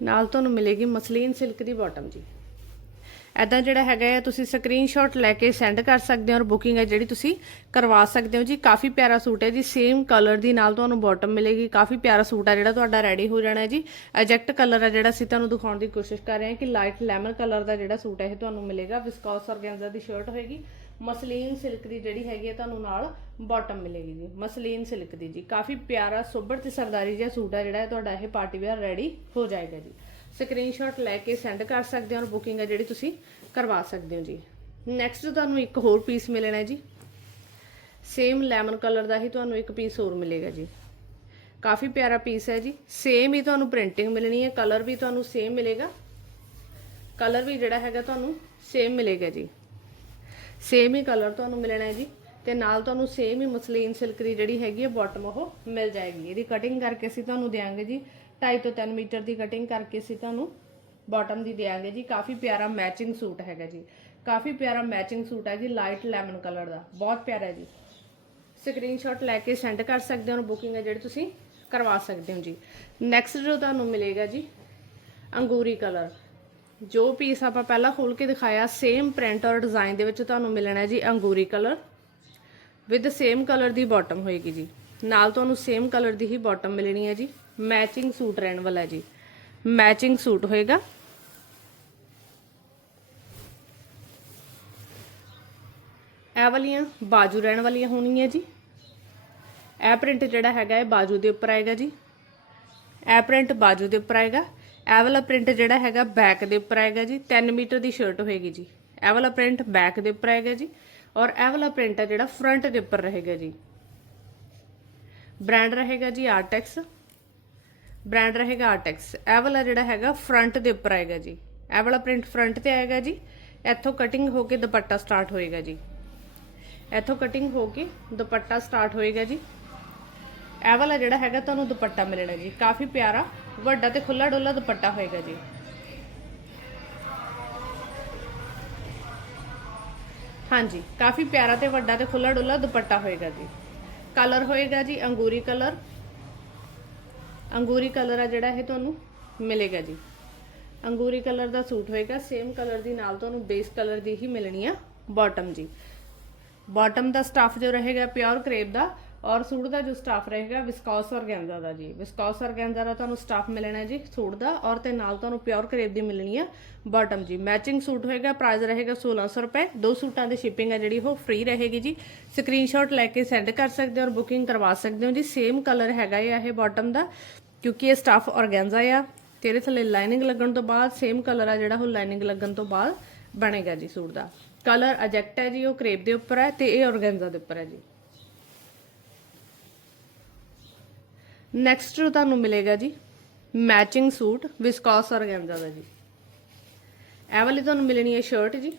ਨਾਲ ਤੁਹਾਨੂੰ ਮਿਲੇਗੀ ਮਸਲੀਨ ਸਿਲਕ ਦੀ ਬਾਟਮ ਜੀ। ਐਦਾਂ ਜਿਹੜਾ ਹੈਗਾ ਹੈ, ਤੁਸੀਂ ਸਕਰੀਨਸ਼ਾਟ ਲੈ ਕੇ ਸੈਂਡ ਕਰ ਸਕਦੇ ਹੋ ਔਰ ਬੁਕਿੰਗ ਹੈ ਜਿਹੜੀ ਤੁਸੀਂ ਕਰਵਾ ਸਕਦੇ ਹੋ। ਜੀ, ਕਾਫੀ ਪਿਆਰਾ ਸੂਟ ਹੈ ਜੀ ਸੇਮ ਕਲਰ ਦੀ ਨਾਲ ਤੁਹਾਨੂੰ ਬਾਟਮ ਮਿਲੇਗੀ। ਕਾਫੀ ਪਿਆਰਾ ਸੂਟ ਹੈ ਜਿਹੜਾ ਤੁਹਾਡਾ ਰੈਡੀ ਹੋ ਜਾਣਾ ਹੈ ਜੀ। ਐਜੈਕਟ ਕਲਰ ਹੈ ਜਿਹੜਾ, ਅਸੀਂ ਤੁਹਾਨੂੰ ਦਿਖਾਉਣ ਦੀ ਕੋਸ਼ਿਸ਼ ਕਰ ਰਹੇ ਹਾਂ ਕਿ ਲਾਈਟ ਲੈਮਨ ਕਲਰ ਦਾ ਜਿਹੜਾ ਸੂਟ ਹੈ, ਇਹ ਤੁਹਾਨੂੰ ਮਿਲੇਗਾ। ਵਿਸਕੌਸ ਔਰਗੈਂਜ਼ਾ ਦੀ ਸ਼ਰਟ ਹੋਏਗੀ। ਮਸਲੀਨ ਸਿਲਕ ਦੀ ਜਿਹੜੀ ਹੈਗੀ ਹੈ, ਤੁਹਾਨੂੰ ਨਾਲ ਬਾਟਮ ਮਿਲੇਗੀ ਜੀ। ਮਸਲੀਨ ਸਿਲਕ ਦੀ ਜੀ। ਕਾਫੀ ਪਿਆਰਾ ਸੋਬਰ ਤੇ ਸਰਦਾਰੀ ਜਿਹਾ ਸੂਟ ਹੈ ਜਿਹੜਾ ਤੁਹਾਡਾ ਇਹ ਪਾਰਟੀ ਵੇਅਰ ਰੈਡੀ ਹੋ ਜਾਏਗਾ ਜੀ। ਸਕਰੀਨਸ਼ਾਟ ਲੈ ਕੇ ਸੈਂਡ ਕਰ ਸਕਦੇ ਹੋ ਔਰ ਬੁਕਿੰਗ ਹੈ ਜਿਹੜੀ ਤੁਸੀਂ ਕਰਵਾ ਸਕਦੇ ਹੋ ਜੀ। ਨੈਕਸਟ ਤੁਹਾਨੂੰ ਇੱਕ ਹੋਰ ਪੀਸ ਮਿਲਣਾ ਹੈ ਜੀ। ਸੇਮ ਲੈਮਨ ਕਲਰ ਦਾ ਹੀ ਤੁਹਾਨੂੰ ਇੱਕ ਪੀਸ ਹੋਰ ਮਿਲੇਗਾ ਜੀ। ਕਾਫੀ ਪਿਆਰਾ ਪੀਸ ਹੈ ਜੀ। ਸੇਮ ਹੀ ਤੁਹਾਨੂੰ ਪ੍ਰਿੰਟਿੰਗ ਮਿਲਣੀ ਹੈ। ਕਲਰ ਵੀ ਤੁਹਾਨੂੰ ਸੇਮ ਮਿਲੇਗਾ। ਕਲਰ ਵੀ ਜਿਹੜਾ ਹੈਗਾ ਤੁਹਾਨੂੰ ਸੇਮ ਮਿਲੇਗਾ ਜੀ। ਸੇਮ ਹੀ ਕਲਰ ਤੁਹਾਨੂੰ ਮਿਲਣਾ ਹੈ ਜੀ। ਤੇ ਨਾਲ ਤੁਹਾਨੂੰ ਸੇਮ ਹੀ ਮਸਲੀਨ ਸਿਲਕ ਦੀ ਜਿਹੜੀ ਹੈਗੀ ਹੈ ਬਾਟਮ ਉਹ ਮਿਲ ਜਾਏਗੀ। ਇਹਦੀ ਕਟਿੰਗ ਕਰਕੇ ਅਸੀਂ ਤੁਹਾਨੂੰ ਦੇਾਂਗੇ ਜੀ। 2.5 ਤੋਂ 3 ਮੀਟਰ ਦੀ ਕਟਿੰਗ ਕਰਕੇ ਅਸੀਂ ਤੁਹਾਨੂੰ ਬਾਟਮ ਦੀ ਦੇਾਂਗੇ ਜੀ। ਕਾਫੀ ਪਿਆਰਾ ਮੈਚਿੰਗ ਸੂਟ ਹੈਗਾ ਜੀ। ਕਾਫੀ ਪਿਆਰਾ ਮੈਚਿੰਗ ਸੂਟ ਹੈ ਜੀ ਲਾਈਟ ਲੈਮਨ ਕਲਰ ਦਾ। ਬਹੁਤ ਪਿਆਰਾ ਹੈ ਜੀ। ਸਕਰੀਨਸ਼ਾਟ ਲੈ ਕੇ ਸੈਂਡ ਕਰ ਸਕਦੇ ਹੋ ਔਰ ਬੁਕਿੰਗ ਹੈ ਜਿਹੜੀ ਤੁਸੀਂ ਕਰਵਾ ਸਕਦੇ ਹੋ ਜੀ। ਨੈਕਸਟ ਜੋ ਤੁਹਾਨੂੰ ਮਿਲੇਗਾ ਜੀ, ਅੰਗੂਰੀ ਕਲਰ ਜੋ ਪੀਸ ਆਪਾਂ ਪਹਿਲਾਂ ਖੋਲ ਕੇ ਦਿਖਾਇਆ ਸੇਮ ਪ੍ਰਿੰਟ ਔਰ ਡਿਜ਼ਾਈਨ ਦੇ ਵਿੱਚ ਤੁਹਾਨੂੰ ਮਿਲਣਾ ਹੈ ਜੀ ਅੰਗੂਰੀ ਕਲਰ ਵਿਦ ਸੇਮ ਕਲਰ ਦੀ ਬਾਟਮ ਹੋਏਗੀ ਜੀ। ਨਾਲ ਤੁਹਾਨੂੰ ਸੇਮ ਕਲਰ ਦੀ ਹੀ ਬਾਟਮ ਮਿਲਣੀ ਹੈ ਜੀ। ਮੈਚਿੰਗ ਸੂਟ ਰਹਿਣ ਵਾਲਾ ਜੀ। ਮੈਚਿੰਗ ਸੂਟ ਹੋਏਗਾ। ਇਹ ਵਾਲੀਆਂ ਬਾਜੂ ਰਹਿਣ ਵਾਲੀਆਂ ਹੋਣਗੀਆਂ ਜੀ। ਇਹ ਪ੍ਰਿੰਟ ਜਿਹੜਾ ਹੈਗਾ ਇਹ ਬਾਜੂ ਦੇ ਉੱਪਰ ਆਏਗਾ ਜੀ। ਇਹ ਪ੍ਰਿੰਟ ਬਾਜੂ ਦੇ ਉੱਪਰ ਆਏਗਾ। ਇਹ ਵਾਲਾ ਪ੍ਰਿੰਟ ਜਿਹੜਾ ਹੈਗਾ ਬੈਕ ਦੇ ਉੱਪਰ ਆਏਗਾ ਜੀ। 3 ਮੀਟਰ ਦੀ ਸ਼ਰਟ ਹੋਏਗੀ ਜੀ। ਇਹ ਵਾਲਾ ਪ੍ਰਿੰਟ ਬੈਕ ਦੇ ਉੱਪਰ ਆਏਗਾ ਜੀ। ਔਰ ਇਹ ਵਾਲਾ ਪ੍ਰਿੰਟ ਹੈ ਜਿਹੜਾ ਫਰੰਟ ਦੇ ਉੱਪਰ ਰਹੇਗਾ ਜੀ। ਬ੍ਰਾਂਡ ਰਹੇਗਾ ਜੀ ਆਰਟੈਕਸ। ਬ੍ਰਾਂਡ ਰਹੇਗਾ ਆਰਟੈਕਸ ਇਹ ਵਾਲਾ ਜਿਹੜਾ ਹੈਗਾ ਫਰੰਟ ਦੇ ਉੱਪਰ ਆਏਗਾ ਜੀ। ਇਹ ਵਾਲਾ ਪ੍ਰਿੰਟ ਫਰੰਟ ਤੇ ਆਏਗਾ ਜੀ। ਇੱਥੋਂ ਕਟਿੰਗ ਹੋ ਕੇ ਦੁਪੱਟਾ ਸਟਾਰਟ ਹੋਏਗਾ ਜੀ। ਇੱਥੋਂ ਕਟਿੰਗ ਹੋ ਕੇ ਦੁਪੱਟਾ ਸਟਾਰਟ ਹੋਏਗਾ ਜੀ। ਇਹ ਵਾਲਾ ਜਿਹੜਾ ਹੈਗਾ ਤੁਹਾਨੂੰ ਦੁਪੱਟਾ ਮਿਲਣਾ ਜੀ। ਕਾਫੀ ਪਿਆਰਾ, ਵੱਡਾ ਤੇ ਖੁੱਲਾ ਡੋਲਾ ਦੁਪੱਟਾ ਹੋਏਗਾ ਜੀ। ਹਾਂਜੀ, ਕਾਫੀ ਪਿਆਰਾ ਤੇ ਵੱਡਾ ਤੇ ਖੁੱਲਾ ਡੋਲਾ ਦੁਪੱਟਾ ਹੋਏਗਾ ਜੀ। ਕਲਰ ਹੋਏਗਾ ਜੀ, ਅੰਗੂਰੀ ਕਲਰ ਅੰਗੂਰੀ ਕਲਰ ਆ ਜਿਹੜਾ ਇਹ ਤੁਹਾਨੂੰ ਮਿਲੇਗਾ ਜੀ। ਅੰਗੂਰੀ ਕਲਰ ਦਾ ਸੂਟ ਹੋਏਗਾ ਸੇਮ ਕਲਰ ਦੀ ਨਾਲ ਤੁਹਾਨੂੰ ਬੇਸ ਕਲਰ ਦੀ ਹੀ ਮਿਲਣੀ ਆ ਬਾਟਮ ਜੀ। ਬਾਟਮ ਦਾ ਸਟਫ ਜੋ ਰਹੇਗਾ ਪਿਓਰ ਕਰੇਪ ਦਾ ਔਰ ਸੂਟ ਦਾ ਜੋ ਸਟਾਫ ਰਹੇਗਾ ਵਿਸਕੌਸ ਔਰਗੈਂਜ਼ਾ ਦਾ ਜੀ। ਵਿਸਕੌਸ ਔਰਗੈਂਜ਼ਾ ਦਾ ਤੁਹਾਨੂੰ ਸਟਫ ਮਿਲਣਾ ਜੀ ਸੂਟ ਦਾ ਔਰ ਤੇ ਨਾਲ ਤੁਹਾਨੂੰ ਪਿਓਰ ਕਰੇਪ ਦੀ ਮਿਲਣੀ ਆ ਬਾਟਮ ਜੀ। ਮੈਚਿੰਗ ਸੂਟ ਹੋਏਗਾ ਪ੍ਰਾਈਸ ਰਹੇਗਾ 1600 ਰੁਪਏ। ਦੋ ਸੂਟਾਂ ਦੀ ਸ਼ਿਪਿੰਗ ਹੈ ਜਿਹੜੀ, ਉਹ ਫ੍ਰੀ ਰਹੇਗੀ ਜੀ। ਸਕਰੀਨਸ਼ਾਟ ਲੈ ਕੇ ਸੈਂਡ ਕਰ ਸਕਦੇ ਹੋ ਔਰ ਬੁਕਿੰਗ ਕਰਵਾ ਸਕਦੇ ਹੋ ਜੀ। ਸੇਮ ਕਲਰ ਹੈਗਾ ਇਹ ਬਾਟਮ ਦਾ, ਕਿਉਂਕਿ ਇਹ ਸਟਫ ਔਰਗੈਂਜ਼ਾ ਆ। ਤੇ ਇਹਦੇ ਥੱਲੇ ਲਾਈਨਿੰਗ ਲੱਗਣ ਤੋਂ ਬਾਅਦ ਸੇਮ ਕਲਰ ਆ ਜਿਹੜਾ, ਉਹ ਲਾਈਨਿੰਗ ਲੱਗਣ ਤੋਂ ਬਾਅਦ ਬਣੇਗਾ ਜੀ ਸੂਟ ਦਾ। ਕਲਰ ਅਜੈਕਟ ਹੈ ਜੀ, ਉਹ ਕਰੇਪ ਦੇ ਉੱਪਰ ਹੈ ਤੇ ਇਹ ਔਰਗੈਂਜ਼ਾ ਦੇ ਉੱਪਰ ਹੈ ਜੀ। ਨੈਕਸਟ ਤੁਹਾਨੂੰ ਮਿਲੇਗਾ ਜੀ ਮੈਚਿੰਗ ਸੂਟ ਵਿਸਕੋਸ ਔਰਗੈਂਜ਼ਾ ਦਾ ਜੀ। ਇਹ ਵਾਲੀ ਤੁਹਾਨੂੰ ਮਿਲਣੀ ਹੈ ਸ਼ਰਟ ਜੀ।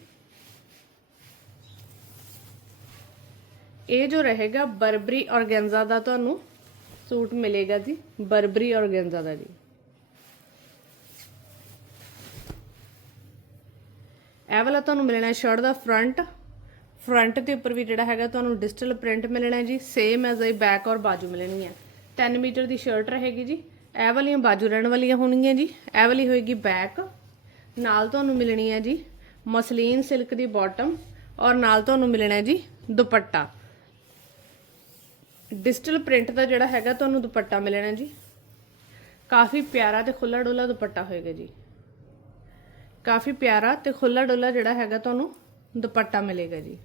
ਇਹ ਜੋ ਰਹੇਗਾ ਬਰਬਰੀ ਔਰਗੈਂਜ਼ਾ ਦਾ ਤੁਹਾਨੂੰ ਸੂਟ ਮਿਲੇਗਾ ਜੀ ਬਰਬਰੀ ਔਰਗੈਂਜ਼ਾ ਦਾ ਜੀ। ਇਹ ਵਾਲਾ ਤੁਹਾਨੂੰ ਮਿਲਣਾ ਹੈ ਸ਼ਰਟ ਦਾ ਫਰੰਟ ਫਰੰਟ ਦੇ ਉੱਪਰ ਵੀ ਜਿਹੜਾ ਹੈਗਾ ਤੁਹਾਨੂੰ ਡਿਜੀਟਲ ਪ੍ਰਿੰਟ ਮਿਲਣਾ ਹੈ ਜੀ ਸੇਮ ਐਜ਼ ਅ ਬੈਕ ਔਰ ਬਾਜੂ ਮਿਲਣੀ ਹੈ। 3 ਮੀਟਰ ਦੀ ਸ਼ਰਟ ਰਹੇਗੀ ਜੀ। ਇਹ ਵਾਲੀਆਂ ਬਾਜੂ ਰਹਿਣ ਵਾਲੀਆਂ ਹੋਣਗੀਆਂ ਜੀ। ਇਹ ਵਾਲੀ ਹੋਏਗੀ ਬੈਕ ਨਾਲ ਤੁਹਾਨੂੰ ਮਿਲਣੀ ਹੈ ਜੀ ਮਸਲੀਨ ਸਿਲਕ ਦੀ ਬਾਟਮ ਔਰ ਨਾਲ ਤੁਹਾਨੂੰ ਮਿਲਣਾ ਜੀ ਦੁਪੱਟਾ। ਡਿਜੀਟਲ ਪ੍ਰਿੰਟ ਦਾ ਜਿਹੜਾ ਹੈਗਾ ਤੁਹਾਨੂੰ ਦੁਪੱਟਾ ਮਿਲਣਾ ਜੀ। ਕਾਫੀ ਪਿਆਰਾ ਤੇ ਖੁੱਲਾ ਡੋਲਾ ਦੁਪੱਟਾ ਹੋਏਗਾ ਜੀ। ਕਾਫੀ ਪਿਆਰਾ ਤੇ ਖੁੱਲਾ ਡੋਲਾ ਜਿਹੜਾ ਹੈਗਾ ਤੁਹਾਨੂੰ ਦੁਪੱਟਾ ਮਿਲੇਗਾ ਜੀ।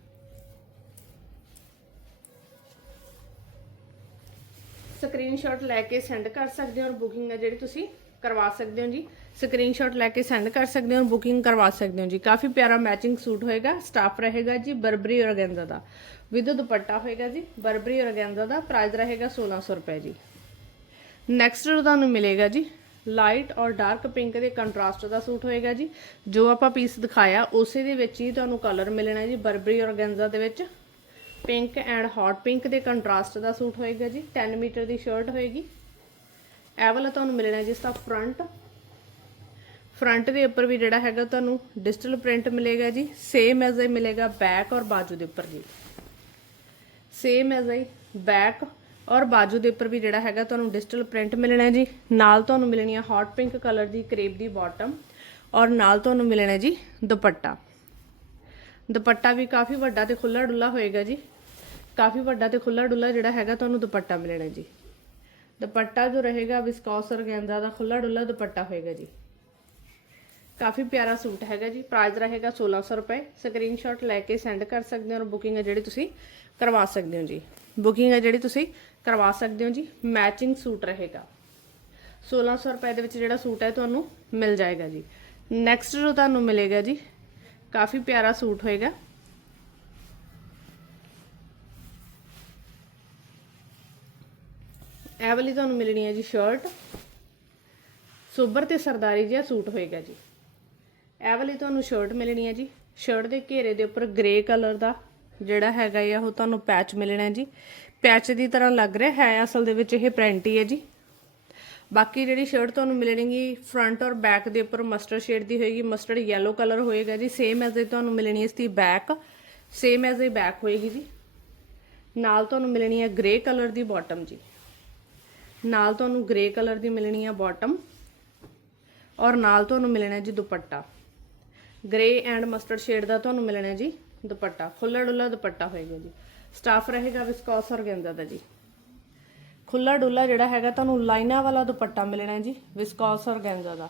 ਸਕਰੀਨਸ਼ਾਟ ਲੈ ਕੇ ਸੈਂਡ ਕਰ ਸਕਦੇ ਹੋ ਔਰ ਬੁਕਿੰਗ ਹੈ ਜਿਹੜੀ ਤੁਸੀਂ ਕਰਵਾ ਸਕਦੇ ਹੋ ਜੀ। ਸਕਰੀਨਸ਼ਾਟ ਲੈ ਕੇ ਸੈਂਡ ਕਰ ਸਕਦੇ ਹੋ ਔਰ ਬੁਕਿੰਗ ਕਰਵਾ ਸਕਦੇ ਹੋ ਜੀ। ਕਾਫੀ ਪਿਆਰਾ ਮੈਚਿੰਗ ਸੂਟ ਹੋਏਗਾ ਸਟਾਫ ਰਹੇਗਾ ਜੀ, ਬਰਬਰੀ ਔਰਗੈਂਜ਼ਾ ਦਾ। ਵਿਦ ਦੁਪੱਟਾ ਹੋਏਗਾ ਜੀ, ਬਰਬਰੀ ਔਰਗੈਂਜ਼ਾ ਦਾ ਪ੍ਰਾਈਸ ਰਹੇਗਾ 1600 ਰੁਪਏ ਜੀ। ਨੈਕਸਟ ਤੁਹਾਨੂੰ ਮਿਲੇਗਾ ਜੀ ਲਾਈਟ ਔਰ ਡਾਰਕ ਪਿੰਕ ਦੇ ਕੰਟਰਾਸਟ ਦਾ ਸੂਟ ਹੋਏਗਾ ਜੀ। ਜੋ ਆਪਾਂ ਪੀਸ ਦਿਖਾਇਆ, ਉਸੇ ਦੇ ਵਿੱਚ ਹੀ ਤੁਹਾਨੂੰ ਕਲਰ ਮਿਲਣਾ ਜੀ, ਬਰਬਰੀ ਔਰਗੈਂਜ਼ਾ ਦੇ ਵਿੱਚ। ਪਿੰਕ ਐਂਡ ਹੌਟ ਪਿੰਕ ਦੇ ਕੰਟਰਾਸਟ ਦਾ ਸੂਟ ਹੋਏਗਾ ਜੀ 10 ਮੀਟਰ ਦੀ ਸ਼ਰਟ ਹੋਏਗੀ। ਇਹ ਵਾਲਾ ਤੁਹਾਨੂੰ ਮਿਲਣਾ ਜਿਸ ਦਾ ਫਰੰਟ ਫਰੰਟ ਦੇ ਉੱਪਰ ਵੀ ਜਿਹੜਾ ਹੈਗਾ ਤੁਹਾਨੂੰ ਡਿਜੀਟਲ ਪ੍ਰਿੰਟ ਮਿਲੇਗਾ ਜੀ ਸੇਮ ਐਜ਼ ਹੀ ਮਿਲੇਗਾ ਬੈਕ ਔਰ ਬਾਜੂ ਦੇ ਉੱਪਰ ਜੀ। ਸੇਮ ਐਜ਼ ਹੀ ਬੈਕ ਔਰ ਬਾਜੂ ਦੇ ਉੱਪਰ ਵੀ ਜਿਹੜਾ ਹੈਗਾ ਤੁਹਾਨੂੰ ਡਿਜੀਟਲ ਪ੍ਰਿੰਟ ਮਿਲਣਾ ਜੀ। ਨਾਲ ਤੁਹਾਨੂੰ ਮਿਲਣੀ ਹੈ ਹੌਟ ਪਿੰਕ ਕਲਰ ਦੀ ਕਰੇਪ ਦੀ ਬਾਟਮ ਔਰ ਨਾਲ ਤੁਹਾਨੂੰ ਮਿਲਣਾ ਜੀ ਦੁਪੱਟਾ। ਦੁਪੱਟਾ ਵੀ ਕਾਫੀ ਵੱਡਾ ਤੇ ਖੁੱਲਾ ਡੁੱਲਾ ਹੋਏਗਾ ਜੀ। ਕਾਫੀ ਵੱਡਾ ਤੇ ਖੁੱਲਾ ਡੁੱਲਾ ਜਿਹੜਾ ਹੈਗਾ ਤੁਹਾਨੂੰ ਦੁਪੱਟਾ ਮਿਲਣਾ ਜੀ। ਦੁਪੱਟਾ ਜੋ ਰਹੇਗਾ ਵਿਸਕੌਸ ਔਰਗੈਂਜ਼ਾ ਦਾ ਖੁੱਲਾ ਡੁੱਲਾ ਦੁਪੱਟਾ ਹੋਏਗਾ ਜੀ। ਕਾਫੀ ਪਿਆਰਾ ਸੂਟ ਹੈਗਾ ਜੀ। ਪ੍ਰਾਈਸ ਰਹੇਗਾ 1600 ਰੁਪਏ। ਸਕਰੀਨਸ਼ਾਟ ਲੈ ਕੇ ਸੈਂਡ ਕਰ ਸਕਦੇ ਹੋ ਔਰ ਬੁਕਿੰਗ ਹੈ ਜਿਹੜੀ ਤੁਸੀਂ ਕਰਵਾ ਸਕਦੇ ਹੋ ਜੀ। ਬੁਕਿੰਗ ਹੈ ਜਿਹੜੀ ਤੁਸੀਂ ਕਰਵਾ ਸਕਦੇ ਹੋ ਜੀ। ਮੈਚਿੰਗ ਸੂਟ ਰਹੇਗਾ। 1600 ਰੁਪਏ ਦੇ ਵਿੱਚ ਜਿਹੜਾ ਸੂਟ ਹੈ ਤੁਹਾਨੂੰ ਮਿਲ ਜਾਏਗਾ ਜੀ। ਨੈਕਸਟ ਜੋ ਤੁਹਾਨੂੰ ਮਿਲੇਗਾ ਜੀ ਕਾਫੀ ਪਿਆਰਾ ਸੂਟ ਹੋਏਗਾ। ਇਹ ਵਾਲੀ ਤੁਹਾਨੂੰ ਮਿਲਣੀ ਹੈ ਜੀ ਸ਼ਰਟ ਸੋਬਰ ਤੇ ਸਰਦਾਰੀ ਜਿਹਾ ਸੂਟ ਹੋਏਗਾ ਜੀ। ਇਹ ਵਾਲੀ ਤੁਹਾਨੂੰ ਸ਼ਰਟ ਮਿਲਣੀ ਹੈ ਜੀ। ਸ਼ਰਟ ਦੇ ਘੇਰੇ ਦੇ ਉੱਪਰ ਗ੍ਰੇ ਕਲਰ ਦਾ ਜਿਹੜਾ ਹੈਗਾ ਆ, ਉਹ ਤੁਹਾਨੂੰ ਪੈਚ ਮਿਲਣਾ ਹੈ ਜੀ। ਪੈਚ ਦੀ ਤਰ੍ਹਾਂ ਲੱਗ ਰਿਹਾ ਹੈ ਅਸਲ ਦੇ ਵਿੱਚ ਇਹ ਪ੍ਰਿੰਟ ਹੀ ਹੈ ਜੀ। ਬਾਕੀ ਜਿਹੜੀ ਸ਼ਰਟ ਤੁਹਾਨੂੰ ਮਿਲਣਗੀ ਫਰੰਟ ਔਰ ਬੈਕ ਦੇ ਉੱਪਰ ਮਸਟਰਡ ਸ਼ੇਡ ਦੀ ਹੋਏਗੀ ਮਸਟਰਡ ਯੈਲੋ ਕਲਰ ਹੋਏਗਾ ਜੀ ਸੇਮ ਐਜ਼ ਇਹ ਤੁਹਾਨੂੰ ਮਿਲਣੀ ਇਸ ਦੀ ਬੈਕ ਸੇਮ ਐਜ਼ ਇਹ ਬੈਕ ਹੋਏਗੀ ਜੀ। ਨਾਲ ਤੁਹਾਨੂੰ ਮਿਲਣੀ ਹੈ ਗ੍ਰੇ ਕਲਰ ਦੀ ਬਾਟਮ ਜੀ। ਨਾਲ ਤੁਹਾਨੂੰ ਗ੍ਰੇ ਕਲਰ ਦੀ ਮਿਲਣੀ ਹੈ ਬਾਟਮ ਔਰ ਨਾਲ ਤੁਹਾਨੂੰ ਮਿਲਣਾ ਜੀ dupatta. Grey and mustard shade ਦਾ ਤੁਹਾਨੂੰ ਮਿਲਣਾ ਜੀ ਦੁਪੱਟਾ ਖੁੱਲਾ ਡੁੱਲਾ ਦੁਪੱਟਾ ਹੋਏਗਾ ਜੀ। ਸਟਾਫ ਰਹੇਗਾ ਵਿਸਕੋਸ ਔਰਗੈਂਜ਼ਾ ਦਾ ਜੀ। ਖੁੱਲਾ ਡੁੱਲਾ ਜਿਹੜਾ ਹੈਗਾ, ਤੁਹਾਨੂੰ ਲਾਈਨਾਂ ਵਾਲਾ ਦੁਪੱਟਾ ਮਿਲਣਾ ਜੀ viscose organza the.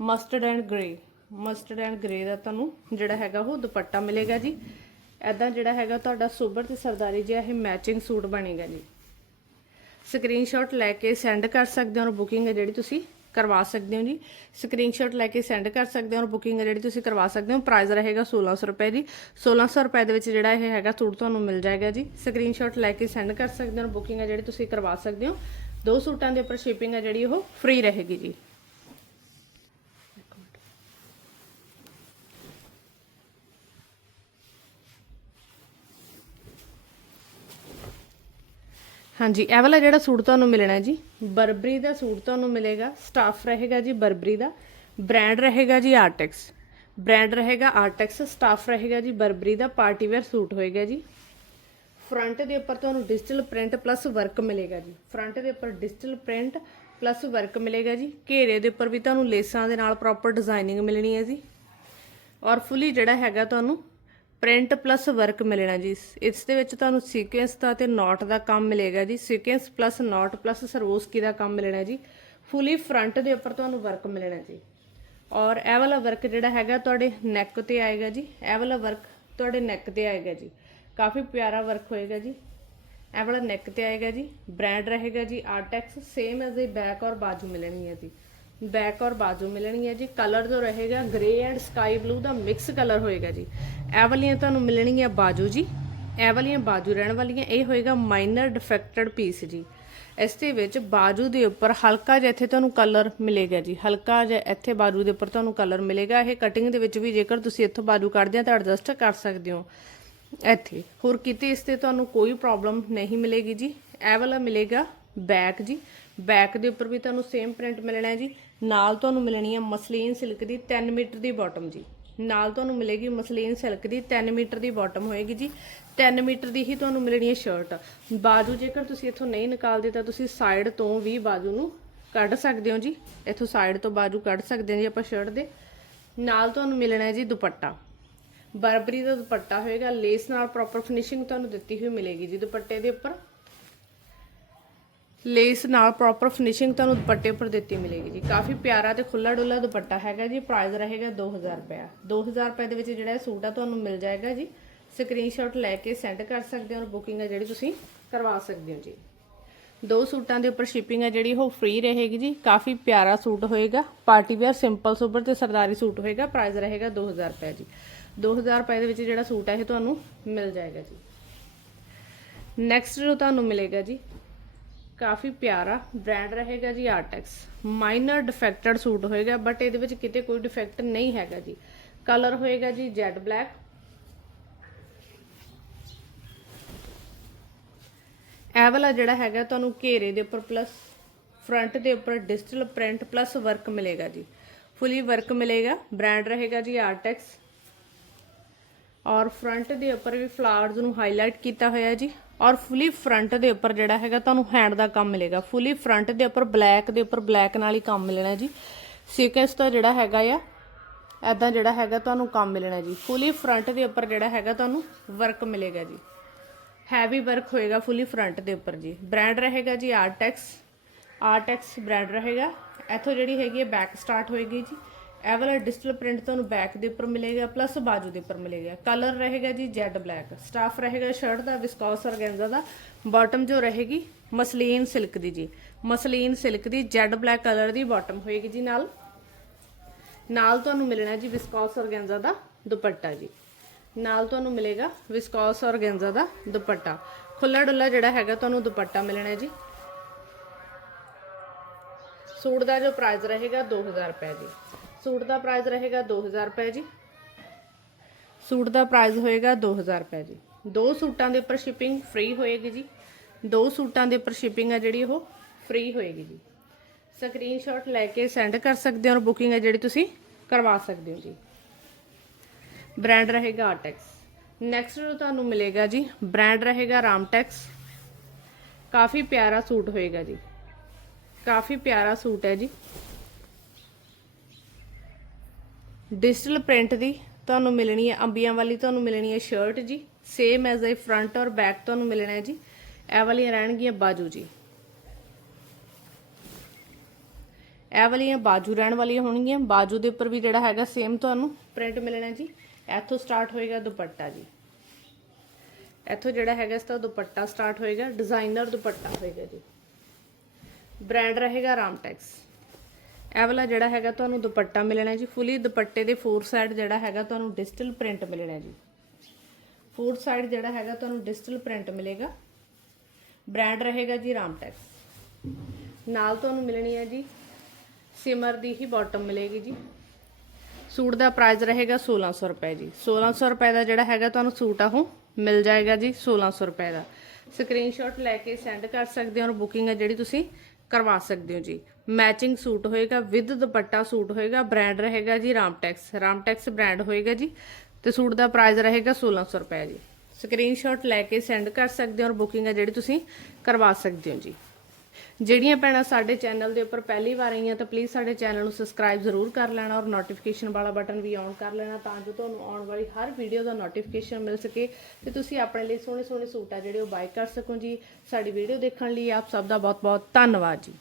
Mustard and grey mustard and grey ਦਾ ਤੁਹਾਨੂੰ ਜਿਹੜਾ ਹੈਗਾ, ਉਹ ਦੁਪੱਟਾ ਮਿਲੇਗਾ ਜੀ। ਐਦਾਂ ਜਿਹੜਾ ਹੈਗਾ, ਤੁਹਾਡਾ ਸੋਬਰ ਤੇ ਸਰਦਾਰੀ ਜਿਹਾ ਇਹ ਮੈਚਿੰਗ ਸੂਟ ਬਣੇਗਾ ਜੀ। ਸਕਰੀਨਸ਼ਾਟ ਲੈ ਕੇ ਸੈਂਡ ਕਰ ਸਕਦੇ ਹੋ ਔਰ ਬੁਕਿੰਗ ਹੈ ਜਿਹੜੀ ਤੁਸੀਂ ਕਰਵਾ ਸਕਦੇ ਹੋ ਜੀ। ਸਕਰੀਨਸ਼ਾਟ ਲੈ ਕੇ ਸੈਂਡ ਕਰ ਸਕਦੇ ਹੋ ਔਰ ਬੁਕਿੰਗ ਹੈ ਜਿਹੜੀ ਤੁਸੀਂ ਕਰਵਾ ਸਕਦੇ ਹੋ। ਪ੍ਰਾਈਸ ਰਹੇਗਾ 1600 ਰੁਪਏ ਜੀ। 1600 ਰੁਪਏ ਦੇ ਵਿੱਚ ਜਿਹੜਾ ਇਹ ਹੈਗਾ ਸੂਟ ਤੁਹਾਨੂੰ ਮਿਲ ਜਾਏਗਾ ਜੀ। ਸਕਰੀਨਸ਼ਾਟ ਲੈ ਕੇ ਸੈਂਡ ਕਰ ਸਕਦੇ ਹੋ ਔਰ ਬੁਕਿੰਗ ਹੈ ਜਿਹੜੀ ਤੁਸੀਂ ਕਰਵਾ ਸਕਦੇ ਹੋ। ਦੋ ਸੂਟਾਂ ਦੇ ਉੱਪਰ ਸ਼ਿਪਿੰਗ ਹੈ ਜਿਹੜੀ ਉਹ ਫ੍ਰੀ ਰਹੇਗੀ ਜੀ। ਹਾਂਜੀ, ਇਹ ਵਾਲਾ ਜਿਹੜਾ ਸੂਟ ਤੁਹਾਨੂੰ ਮਿਲਣਾ ਜੀ, ਬਰਬਰੀ ਦਾ ਸੂਟ ਤੁਹਾਨੂੰ ਮਿਲੇਗਾ ਸਟਾਫ ਰਹੇਗਾ ਜੀ ਬਰਬਰੀ ਦਾ ਬ੍ਰਾਂਡ ਰਹੇਗਾ ਜੀ ਆਰਟੈਕਸ ਬ੍ਰਾਂਡ ਰਹੇਗਾ ਆਰਟੈਕਸ ਸਟਾਫ ਰਹੇਗਾ ਜੀ ਬਰਬਰੀ ਦਾ ਪਾਰਟੀ ਵੇਅਰ ਸੂਟ ਹੋਏਗਾ ਜੀ। ਫਰੰਟ ਦੇ ਉੱਪਰ ਤੁਹਾਨੂੰ ਡਿਜੀਟਲ ਪ੍ਰਿੰਟ ਪਲੱਸ ਵਰਕ ਮਿਲੇਗਾ ਜੀ। ਫਰੰਟ ਦੇ ਉੱਪਰ ਡਿਜੀਟਲ ਪ੍ਰਿੰਟ ਪਲੱਸ ਵਰਕ ਮਿਲੇਗਾ ਜੀ। ਘੇਰੇ ਦੇ ਉੱਪਰ ਵੀ ਤੁਹਾਨੂੰ ਲੇਸਾਂ ਦੇ ਨਾਲ ਪ੍ਰੋਪਰ ਡਿਜ਼ਾਈਨਿੰਗ ਮਿਲਣੀ ਹੈ ਜੀ। ਔਰ ਫੁੱਲੀ ਜਿਹੜਾ ਹੈਗਾ ਤੁਹਾਨੂੰ ਪ੍ਰਿੰਟ ਪਲੱਸ ਵਰਕ ਮਿਲਣਾ ਜੀ। ਇਸ ਦੇ ਵਿੱਚ ਤੁਹਾਨੂੰ ਸੀਕੁਐਂਸ ਦਾ ਤੇ ਨੋਟ ਦਾ ਕੰਮ ਮਿਲੇਗਾ ਜੀ। Sequence plus note plus Swarovski ਦਾ ਕੰਮ ਮਿਲਣਾ ਜੀ। ਫੁੱਲੀ ਫਰੰਟ ਦੇ ਉੱਪਰ ਤੁਹਾਨੂੰ ਵਰਕ ਮਿਲਣਾ ਜੀ। ਔਰ ਇਹ ਵਾਲਾ ਵਰਕ ਜਿਹੜਾ ਹੈਗਾ ਤੁਹਾਡੇ ਨੈਕ ਤੇ ਆਏਗਾ ਜੀ। ਇਹ ਵਾਲਾ ਵਰਕ ਤੁਹਾਡੇ ਨੈਕ ਤੇ ਆਏਗਾ ਜੀ। ਕਾਫੀ ਪਿਆਰਾ ਵਰਕ ਹੋਏਗਾ ਜੀ। ਇਹ ਵਾਲਾ ਨੈਕ ਤੇ ਆਏਗਾ ਜੀ। ਬ੍ਰਾਂਡ ਰਹੇਗਾ ਜੀ। ਆਰਟੈਕਸ ਸੇਮ ਐਜ਼ ਇਹ ਬੈਕ ਔਰ ਬਾਜੂ ਮਿਲਣੀ ਹੈ ਜੀ। ਬੈਕ ਔਰ ਬਾਜੂ ਮਿਲਣਗੀਆਂ ਜੀ ਕਲਰ ਜੋ ਰਹੇਗਾ ਗ੍ਰੇ ਐਂਡ ਸਕਾਈ ਬਲੂ ਦਾ ਮਿਕਸ ਕਲਰ ਹੋਏਗਾ ਜੀ। ਇਹ ਵਾਲੀਆਂ ਤੁਹਾਨੂੰ ਮਿਲਣਗੀਆਂ ਬਾਜੂ ਜੀ। ਇਹ ਵਾਲੀਆਂ ਬਾਜੂ ਰਹਿਣ ਵਾਲੀਆਂ, ਇਹ ਹੋਏਗਾ ਮਾਈਨਰ ਡਿਫੈਕਟਡ ਪੀਸ ਜੀ। ਇਸ ਦੇ ਵਿੱਚ ਬਾਜੂ ਦੇ ਉੱਪਰ ਹਲਕਾ ਜਿਹਾ ਇੱਥੇ ਤੁਹਾਨੂੰ ਕਲਰ ਮਿਲੇਗਾ ਜੀ। ਹਲਕਾ ਜਿਹਾ ਇੱਥੇ ਬਾਜੂ ਦੇ ਉੱਪਰ ਤੁਹਾਨੂੰ ਕਲਰ ਮਿਲੇਗਾ। ਇਹ ਕਟਿੰਗ ਦੇ ਵਿੱਚ ਵੀ ਜੇਕਰ ਤੁਸੀਂ ਇੱਥੋਂ ਬਾਜੂ ਕੱਢਦੇ ਆ ਤਾਂ ਐਡਜਸਟ ਕਰ ਸਕਦੇ ਹੋ। ਇੱਥੇ ਹੋਰ ਕਿਤੇ ਇਸ ਤੇ ਤੁਹਾਨੂੰ ਕੋਈ ਪ੍ਰੋਬਲਮ ਨਹੀਂ ਮਿਲੇਗੀ ਜੀ। ਇਹ ਵਾਲਾ ਮਿਲੇਗਾ ਬੈਕ ਜੀ। ਬੈਕ ਦੇ ਉੱਪਰ ਵੀ ਤੁਹਾਨੂੰ ਸੇਮ ਪ੍ਰਿੰਟ ਮਿਲਣਾ ਹੈ ਜੀ। ਨਾਲ ਤੁਹਾਨੂੰ ਮਿਲਣੀ ਹੈ ਮਸਲੀਨ ਸਿਲਕ ਦੀ 3 ਮੀਟਰ ਦੀ ਬਾਟਮ ਜੀ। ਨਾਲ ਤੁਹਾਨੂੰ ਮਿਲੇਗੀ ਮਸਲੀਨ ਸਿਲਕ ਦੀ 3 ਮੀਟਰ ਦੀ ਬਾਟਮ ਹੋਏਗੀ ਜੀ। 3 ਮੀਟਰ ਦੀ ਹੀ ਤੁਹਾਨੂੰ ਮਿਲਣੀ ਹੈ ਸ਼ਰਟ ਬਾਜੂ ਜੇਕਰ ਤੁਸੀਂ ਇੱਥੋਂ ਨਹੀਂ ਨਿਕਾਲਦੇ ਤਾਂ ਤੁਸੀਂ ਸਾਈਡ ਤੋਂ ਵੀ ਬਾਜੂ ਨੂੰ ਕੱਢ ਸਕਦੇ ਹੋ ਜੀ। ਇੱਥੋਂ ਸਾਈਡ ਤੋਂ ਬਾਜੂ ਕੱਢ ਸਕਦੇ ਹਾਂ ਜੀ ਆਪਾਂ ਸ਼ਰਟ ਦੇ। ਨਾਲ ਤੁਹਾਨੂੰ ਮਿਲਣਾ ਹੈ ਜੀ ਦੁਪੱਟਾ। ਬਰਬਰੀ ਦਾ ਦੁਪੱਟਾ ਹੋਏਗਾ। ਲੇਸ ਨਾਲ ਪ੍ਰੋਪਰ ਫਿਨਿਸ਼ਿੰਗ ਤੁਹਾਨੂੰ ਦਿੱਤੀ ਹੋਈ ਮਿਲੇਗੀ ਜੀ ਦੁਪੱਟੇ ਦੇ ਉੱਪਰ। ਲੇਸ ਨਾਲ ਪ੍ਰੋਪਰ ਫਿਨਿਸ਼ਿੰਗ ਤੁਹਾਨੂੰ ਦੁਪੱਟੇ ਉੱਪਰ ਦਿੱਤੀ ਮਿਲੇਗੀ ਜੀ। ਕਾਫੀ ਪਿਆਰਾ ਤੇ ਖੁੱਲਾ ਡੁੱਲਾ ਦੁਪੱਟਾ ਹੈਗਾ ਜੀ। ਪ੍ਰਾਈਸ ਰਹੇਗਾ 2000 ਰੁਪਏ 2000 ਰੁਪਏ ਦੇ ਵਿੱਚ ਜਿਹੜਾ ਸੂਟ ਆ, ਤੁਹਾਨੂੰ ਮਿਲ ਜਾਏਗਾ ਜੀ। ਸਕਰੀਨਸ਼ਾਟ ਲੈ ਕੇ ਸੈਂਡ ਕਰ ਸਕਦੇ ਹੋ ਔਰ ਬੁਕਿੰਗ ਆ ਜਿਹੜੀ ਤੁਸੀਂ ਕਰਵਾ ਸਕਦੇ ਹੋ ਜੀ। ਦੋ ਸੂਟਾਂ ਦੇ ਉੱਪਰ ਸ਼ਿਪਿੰਗ ਹੈ ਜਿਹੜੀ, ਉਹ ਫ੍ਰੀ ਰਹੇਗੀ ਜੀ। ਕਾਫੀ ਪਿਆਰਾ ਸੂਟ ਹੋਏਗਾ। ਪਾਰਟੀ ਵੇਅਰ ਸਿੰਪਲ ਸੋਬਰ ਤੇ ਸਰਦਾਰੀ ਸੂਟ ਹੋਏਗਾ। ਪ੍ਰਾਈਸ ਰਹੇਗਾ 2000 ਰੁਪਏ ਜੀ। 2000 ਰੁਪਏ ਦੇ ਵਿੱਚ ਜਿਹੜਾ ਸੂਟ ਹੈ ਇਹ ਤੁਹਾਨੂੰ ਮਿਲ ਜਾਏਗਾ ਜੀ। ਨੈਕਸਟ ਜੋ ਤੁਹਾਨੂੰ ਮਿਲੇਗਾ ਜੀ ਕਾਫੀ ਪਿਆਰਾ ਬ੍ਰਾਂਡ ਰਹੇਗਾ ਜੀ ਆਰਟੈਕਸ ਮਾਈਨਰ ਡਿਫੈਕਟਡ ਸੂਟ ਹੋਏਗਾ ਬਟ ਇਹਦੇ ਵਿੱਚ ਕਿਤੇ ਕੋਈ ਡਿਫੈਕਟ ਨਹੀਂ ਹੈਗਾ ਜੀ। ਕਲਰ ਹੋਏਗਾ ਜੀ ਜੈਡ ਬਲੈਕ ਇਹ ਵਾਲਾ ਜਿਹੜਾ ਹੈਗਾ ਤੁਹਾਨੂੰ ਘੇਰੇ ਦੇ ਉੱਪਰ ਪਲੱਸ ਫਰੰਟ ਦੇ ਉੱਪਰ ਡਿਜੀਟਲ ਪ੍ਰਿੰਟ ਪਲੱਸ ਵਰਕ ਮਿਲੇਗਾ ਜੀ। ਫੁੱਲੀ ਵਰਕ ਮਿਲੇਗਾ ਬ੍ਰਾਂਡ ਰਹੇਗਾ ਜੀ ਆਰਟੈਕਸ ਔਰ ਫਰੰਟ ਦੇ ਉੱਪਰ ਵੀ ਫਲਾਵਰਸ ਨੂੰ ਹਾਈਲਾਈਟ ਕੀਤਾ ਹੋਇਆ ਜੀ। ਔਰ ਫੁੱਲੀ ਫਰੰਟ ਦੇ ਉੱਪਰ ਜਿਹੜਾ ਹੈਗਾ ਤੁਹਾਨੂੰ ਹੈਂਡ ਦਾ ਕੰਮ ਮਿਲੇਗਾ। ਫੁੱਲੀ ਫਰੰਟ ਦੇ ਉੱਪਰ ਬਲੈਕ ਦੇ ਉੱਪਰ ਬਲੈਕ ਨਾਲ ਹੀ ਕੰਮ ਮਿਲਣਾ ਜੀ। ਸੀਕੁਐਂਸ ਦਾ ਜਿਹੜਾ ਹੈਗਾ ਆ ਐਦਾਂ ਜਿਹੜਾ ਹੈਗਾ ਤੁਹਾਨੂੰ ਕੰਮ ਮਿਲਣਾ ਜੀ। ਫੁੱਲੀ ਫਰੰਟ ਦੇ ਉੱਪਰ ਜਿਹੜਾ ਹੈਗਾ ਤੁਹਾਨੂੰ ਵਰਕ ਮਿਲੇਗਾ ਜੀ। ਹੈਵੀ ਵਰਕ ਹੋਏਗਾ ਫੁੱਲੀ ਫਰੰਟ ਦੇ ਉੱਪਰ ਜੀ। ਬ੍ਰਾਂਡ ਰਹੇਗਾ ਜੀ ਆਰਟੈਕਸ ਆਰਟੈਕਸ ਬ੍ਰਾਂਡ ਰਹੇਗਾ। ਇੱਥੋਂ ਜਿਹੜੀ ਹੈਗੀ ਹੈ ਬੈਕ ਸਟਾਰਟ ਹੋਏਗੀ ਜੀ। ਇਹ ਵਾਲਾ ਡਿਜੀਟਲ ਪ੍ਰਿੰਟ ਤੁਹਾਨੂੰ ਬੈਕ ਦੇ ਉੱਪਰ ਮਿਲੇਗਾ ਪਲੱਸ ਬਾਜੂ ਦੇ ਉੱਪਰ ਮਿਲੇਗਾ। ਕਲਰ ਰਹੇਗਾ ਜੀ ਜੈਡ ਬਲੈਕ ਸਟਾਫ ਰਹੇਗਾ ਸ਼ਰਟ ਦਾ ਵਿਸਕੋਸ ਔਰਗੈਂਜ਼ਾ ਦਾ। ਬਾਟਮ ਜੋ ਰਹੇਗੀ, ਮਸਲੀਨ ਸਿਲਕ ਦੀ ਜੀ। ਮਸਲੀਨ ਸਿਲਕ ਦੀ ਜੈਡ ਬਲੈਕ ਕਲਰ ਦੀ ਬਾਟਮ ਹੋਏਗੀ ਜੀ ਨਾਲ। ਨਾਲ ਤੁਹਾਨੂੰ ਮਿਲਣਾ ਜੀ ਵਿਸਕੋਸ ਔਰਗੈਂਜ਼ਾ ਦਾ ਦੁਪੱਟਾ ਜੀ। ਨਾਲ ਤੁਹਾਨੂੰ ਮਿਲੇਗਾ ਵਿਸਕੋਸ ਔਰਗੈਂਜ਼ਾ ਦਾ ਦੁਪੱਟਾ। ਖੁੱਲਾ ਡੁੱਲਾ ਜਿਹੜਾ ਹੈਗਾ ਤੁਹਾਨੂੰ ਦੁਪੱਟਾ ਮਿਲਣਾ ਜੀ। ਸੂਟ ਦਾ ਜੋ ਪ੍ਰਾਈਸ ਰਹੇਗਾ 2000 ਰੁਪਏ ਜੀ। ਸੂਟ ਦਾ ਪ੍ਰਾਈਸ ਰਹੇਗਾ 2000 ਰੁਪਏ ਜੀ। ਸੂਟ ਦਾ ਪ੍ਰਾਈਸ ਹੋਏਗਾ 2000 ਰੁਪਏ ਜੀ। ਦੋ ਸੂਟਾਂ ਦੇ ਉੱਪਰ ਸ਼ਿਪਿੰਗ ਫ੍ਰੀ ਹੋਏਗੀ ਜੀ। ਦੋ ਸੂਟਾਂ ਦੇ ਉੱਪਰ ਸ਼ਿਪਿੰਗ ਆ ਜਿਹੜੀ ਉਹ ਫ੍ਰੀ ਹੋਏਗੀ ਜੀ। ਸਕਰੀਨਸ਼ਾਟ ਲੈ ਕੇ ਸੈਂਡ ਕਰ ਸਕਦੇ ਹੋ ਔਰ ਬੁਕਿੰਗ ਹੈ ਜਿਹੜੀ ਤੁਸੀਂ ਕਰਵਾ ਸਕਦੇ ਹੋ ਜੀ। ਬ੍ਰਾਂਡ ਰਹੇਗਾ ਆਰਟੈਕਸ ਨੈਕਸਟ ਜੋ ਤੁਹਾਨੂੰ ਮਿਲੇਗਾ ਜੀ ਬ੍ਰਾਂਡ ਰਹੇਗਾ ਰਾਮਟੈਕਸ ਕਾਫੀ ਪਿਆਰਾ ਸੂਟ ਹੋਏਗਾ ਜੀ। ਕਾਫੀ ਪਿਆਰਾ ਸੂਟ ਹੈ ਜੀ। ਡਿਜੀਟਲ ਪ੍ਰਿੰਟ ਦੀ ਤੁਹਾਨੂੰ ਮਿਲਣੀ ਹੈ, ਅੰਬੀਆਂ ਵਾਲੀ ਤੁਹਾਨੂੰ ਮਿਲਣੀ ਹੈ ਸ਼ਰਟ ਜੀ। Same as a front or back ਤੁਹਾਨੂੰ ਮਿਲਣਾ ਹੈ ਜੀ। ਇਹ ਵਾਲੀਆਂ ਰਹਿਣਗੀਆਂ ਬਾਜੂ ਜੀ। ਇਹ ਵਾਲੀਆਂ ਬਾਜੂ ਰਹਿਣ ਵਾਲੀਆਂ ਹੋਣਗੀਆਂ। ਬਾਜੂ ਦੇ ਉੱਪਰ ਵੀ ਜਿਹੜਾ ਹੈਗਾ ਸੇਮ ਤੁਹਾਨੂੰ ਪ੍ਰਿੰਟ ਮਿਲਣਾ ਜੀ। ਇੱਥੋਂ ਸਟਾਰਟ ਹੋਏਗਾ ਦੁਪੱਟਾ ਜੀ। ਇੱਥੋਂ ਜਿਹੜਾ ਹੈਗਾ ਇਸ ਦਾ ਦੁਪੱਟਾ ਸਟਾਰਟ ਹੋਏਗਾ ਡਿਜ਼ਾਈਨਰ ਦੁਪੱਟਾ ਹੋਏਗਾ ਜੀ। ਬ੍ਰਾਂਡ ਰਹੇਗਾ ਰਾਮਟੈਕਸ ਇਹ ਵਾਲਾ ਜਿਹੜਾ ਹੈਗਾ ਤੁਹਾਨੂੰ ਦੁਪੱਟਾ ਮਿਲਣਾ ਜੀ, ਫੁੱਲੀ ਦੁਪੱਟੇ ਦੇ ਫੋਰ ਸਾਈਡ ਜਿਹੜਾ ਹੈਗਾ ਤੁਹਾਨੂੰ ਡਿਜੀਟਲ ਪ੍ਰਿੰਟ ਮਿਲਣਾ ਜੀ। ਫੋਰ ਸਾਈਡ ਜਿਹੜਾ ਹੈਗਾ ਤੁਹਾਨੂੰ ਡਿਜੀਟਲ ਪ੍ਰਿੰਟ ਮਿਲੇਗਾ। ਬ੍ਰਾਂਡ ਰਹੇਗਾ ਜੀ ਰਾਮਟੈਕਸ ਨਾਲ ਤੁਹਾਨੂੰ ਮਿਲਣੀ ਹੈ ਜੀ, ਸਿਮਰ ਦੀ ਹੀ ਬਾਟਮ ਮਿਲੇਗੀ ਜੀ। ਸੂਟ ਦਾ ਪ੍ਰਾਈਸ ਰਹੇਗਾ 1600 ਰੁਪਏ ਜੀ। 1600 ਰੁਪਏ ਦਾ ਜਿਹੜਾ ਹੈਗਾ ਤੁਹਾਨੂੰ ਸੂਟ ਆ, ਉਹ ਮਿਲ ਜਾਏਗਾ ਜੀ 1600 ਰੁਪਏ ਦਾ। ਸਕਰੀਨਸ਼ਾਟ ਲੈ ਕੇ ਸੈਂਡ ਕਰ ਸਕਦੇ ਹੋ ਔਰ ਬੁਕਿੰਗ ਹੈ ਜਿਹੜੀ ਤੁਸੀਂ ਕਰਵਾ ਸਕਦੇ ਹੋ ਜੀ। ਮੈਚਿੰਗ ਸੂਟ ਹੋਏਗਾ ਵਿਦ ਦੁਪੱਟਾ ਸੂਟ ਹੋਏਗਾ ਬ੍ਰਾਂਡ ਰਹੇਗਾ ਜੀ ਰਾਮਟੈਕਸ ਰਾਮਟੈਕਸ ਬ੍ਰਾਂਡ ਹੋਏਗਾ ਜੀ ਤੇ ਸੂਟ ਦਾ ਪ੍ਰਾਈਸ ਰਹੇਗਾ 1600 ਰੁਪਏ ਜੀ। ਸਕਰੀਨਸ਼ਾਟ ਲੈ ਕੇ ਸੈਂਡ ਕਰ ਸਕਦੇ ਹੋ ਔਰ ਬੁਕਿੰਗ ਹੈ ਜਿਹੜੀ ਤੁਸੀਂ ਕਰਵਾ ਸਕਦੇ ਹੋ ਜੀ। ਜਿਹੜੀਆਂ ਭੈਣਾਂ ਸਾਡੇ ਚੈਨਲ ਦੇ ਉੱਪਰ ਪਹਿਲੀ ਵਾਰ ਆਈਆਂ ਤਾਂ ਪਲੀਜ਼ ਸਾਡੇ ਚੈਨਲ ਨੂੰ ਸਬਸਕ੍ਰਾਈਬ ਜ਼ਰੂਰ ਕਰ ਲੈਣਾ ਔਰ ਨੋਟੀਫਿਕੇਸ਼ਨ ਵਾਲਾ ਬਟਨ ਵੀ ਔਨ ਕਰ ਲੈਣਾ ਤਾਂ ਜੋ ਤੁਹਾਨੂੰ ਆਉਣ ਵਾਲੀ ਹਰ ਵੀਡੀਓ ਦਾ ਨੋਟੀਫਿਕੇਸ਼ਨ ਮਿਲ ਸਕੇ ਤੇ ਤੁਸੀਂ ਆਪਣੇ ਲਈ ਸੋਹਣੇ ਸੋਹਣੇ ਸੂਟ ਆ ਜਿਹੜੇ ਉਹ ਬਾਈ ਕਰ ਸਕੋ ਜੀ। ਸਾਡੀ ਵੀਡੀਓ ਦੇਖਣ ਲਈ ਆਪ ਸਭ ਦਾ ਬਹੁਤ ਬਹੁਤ ਧੰਨਵਾਦ ਜੀ।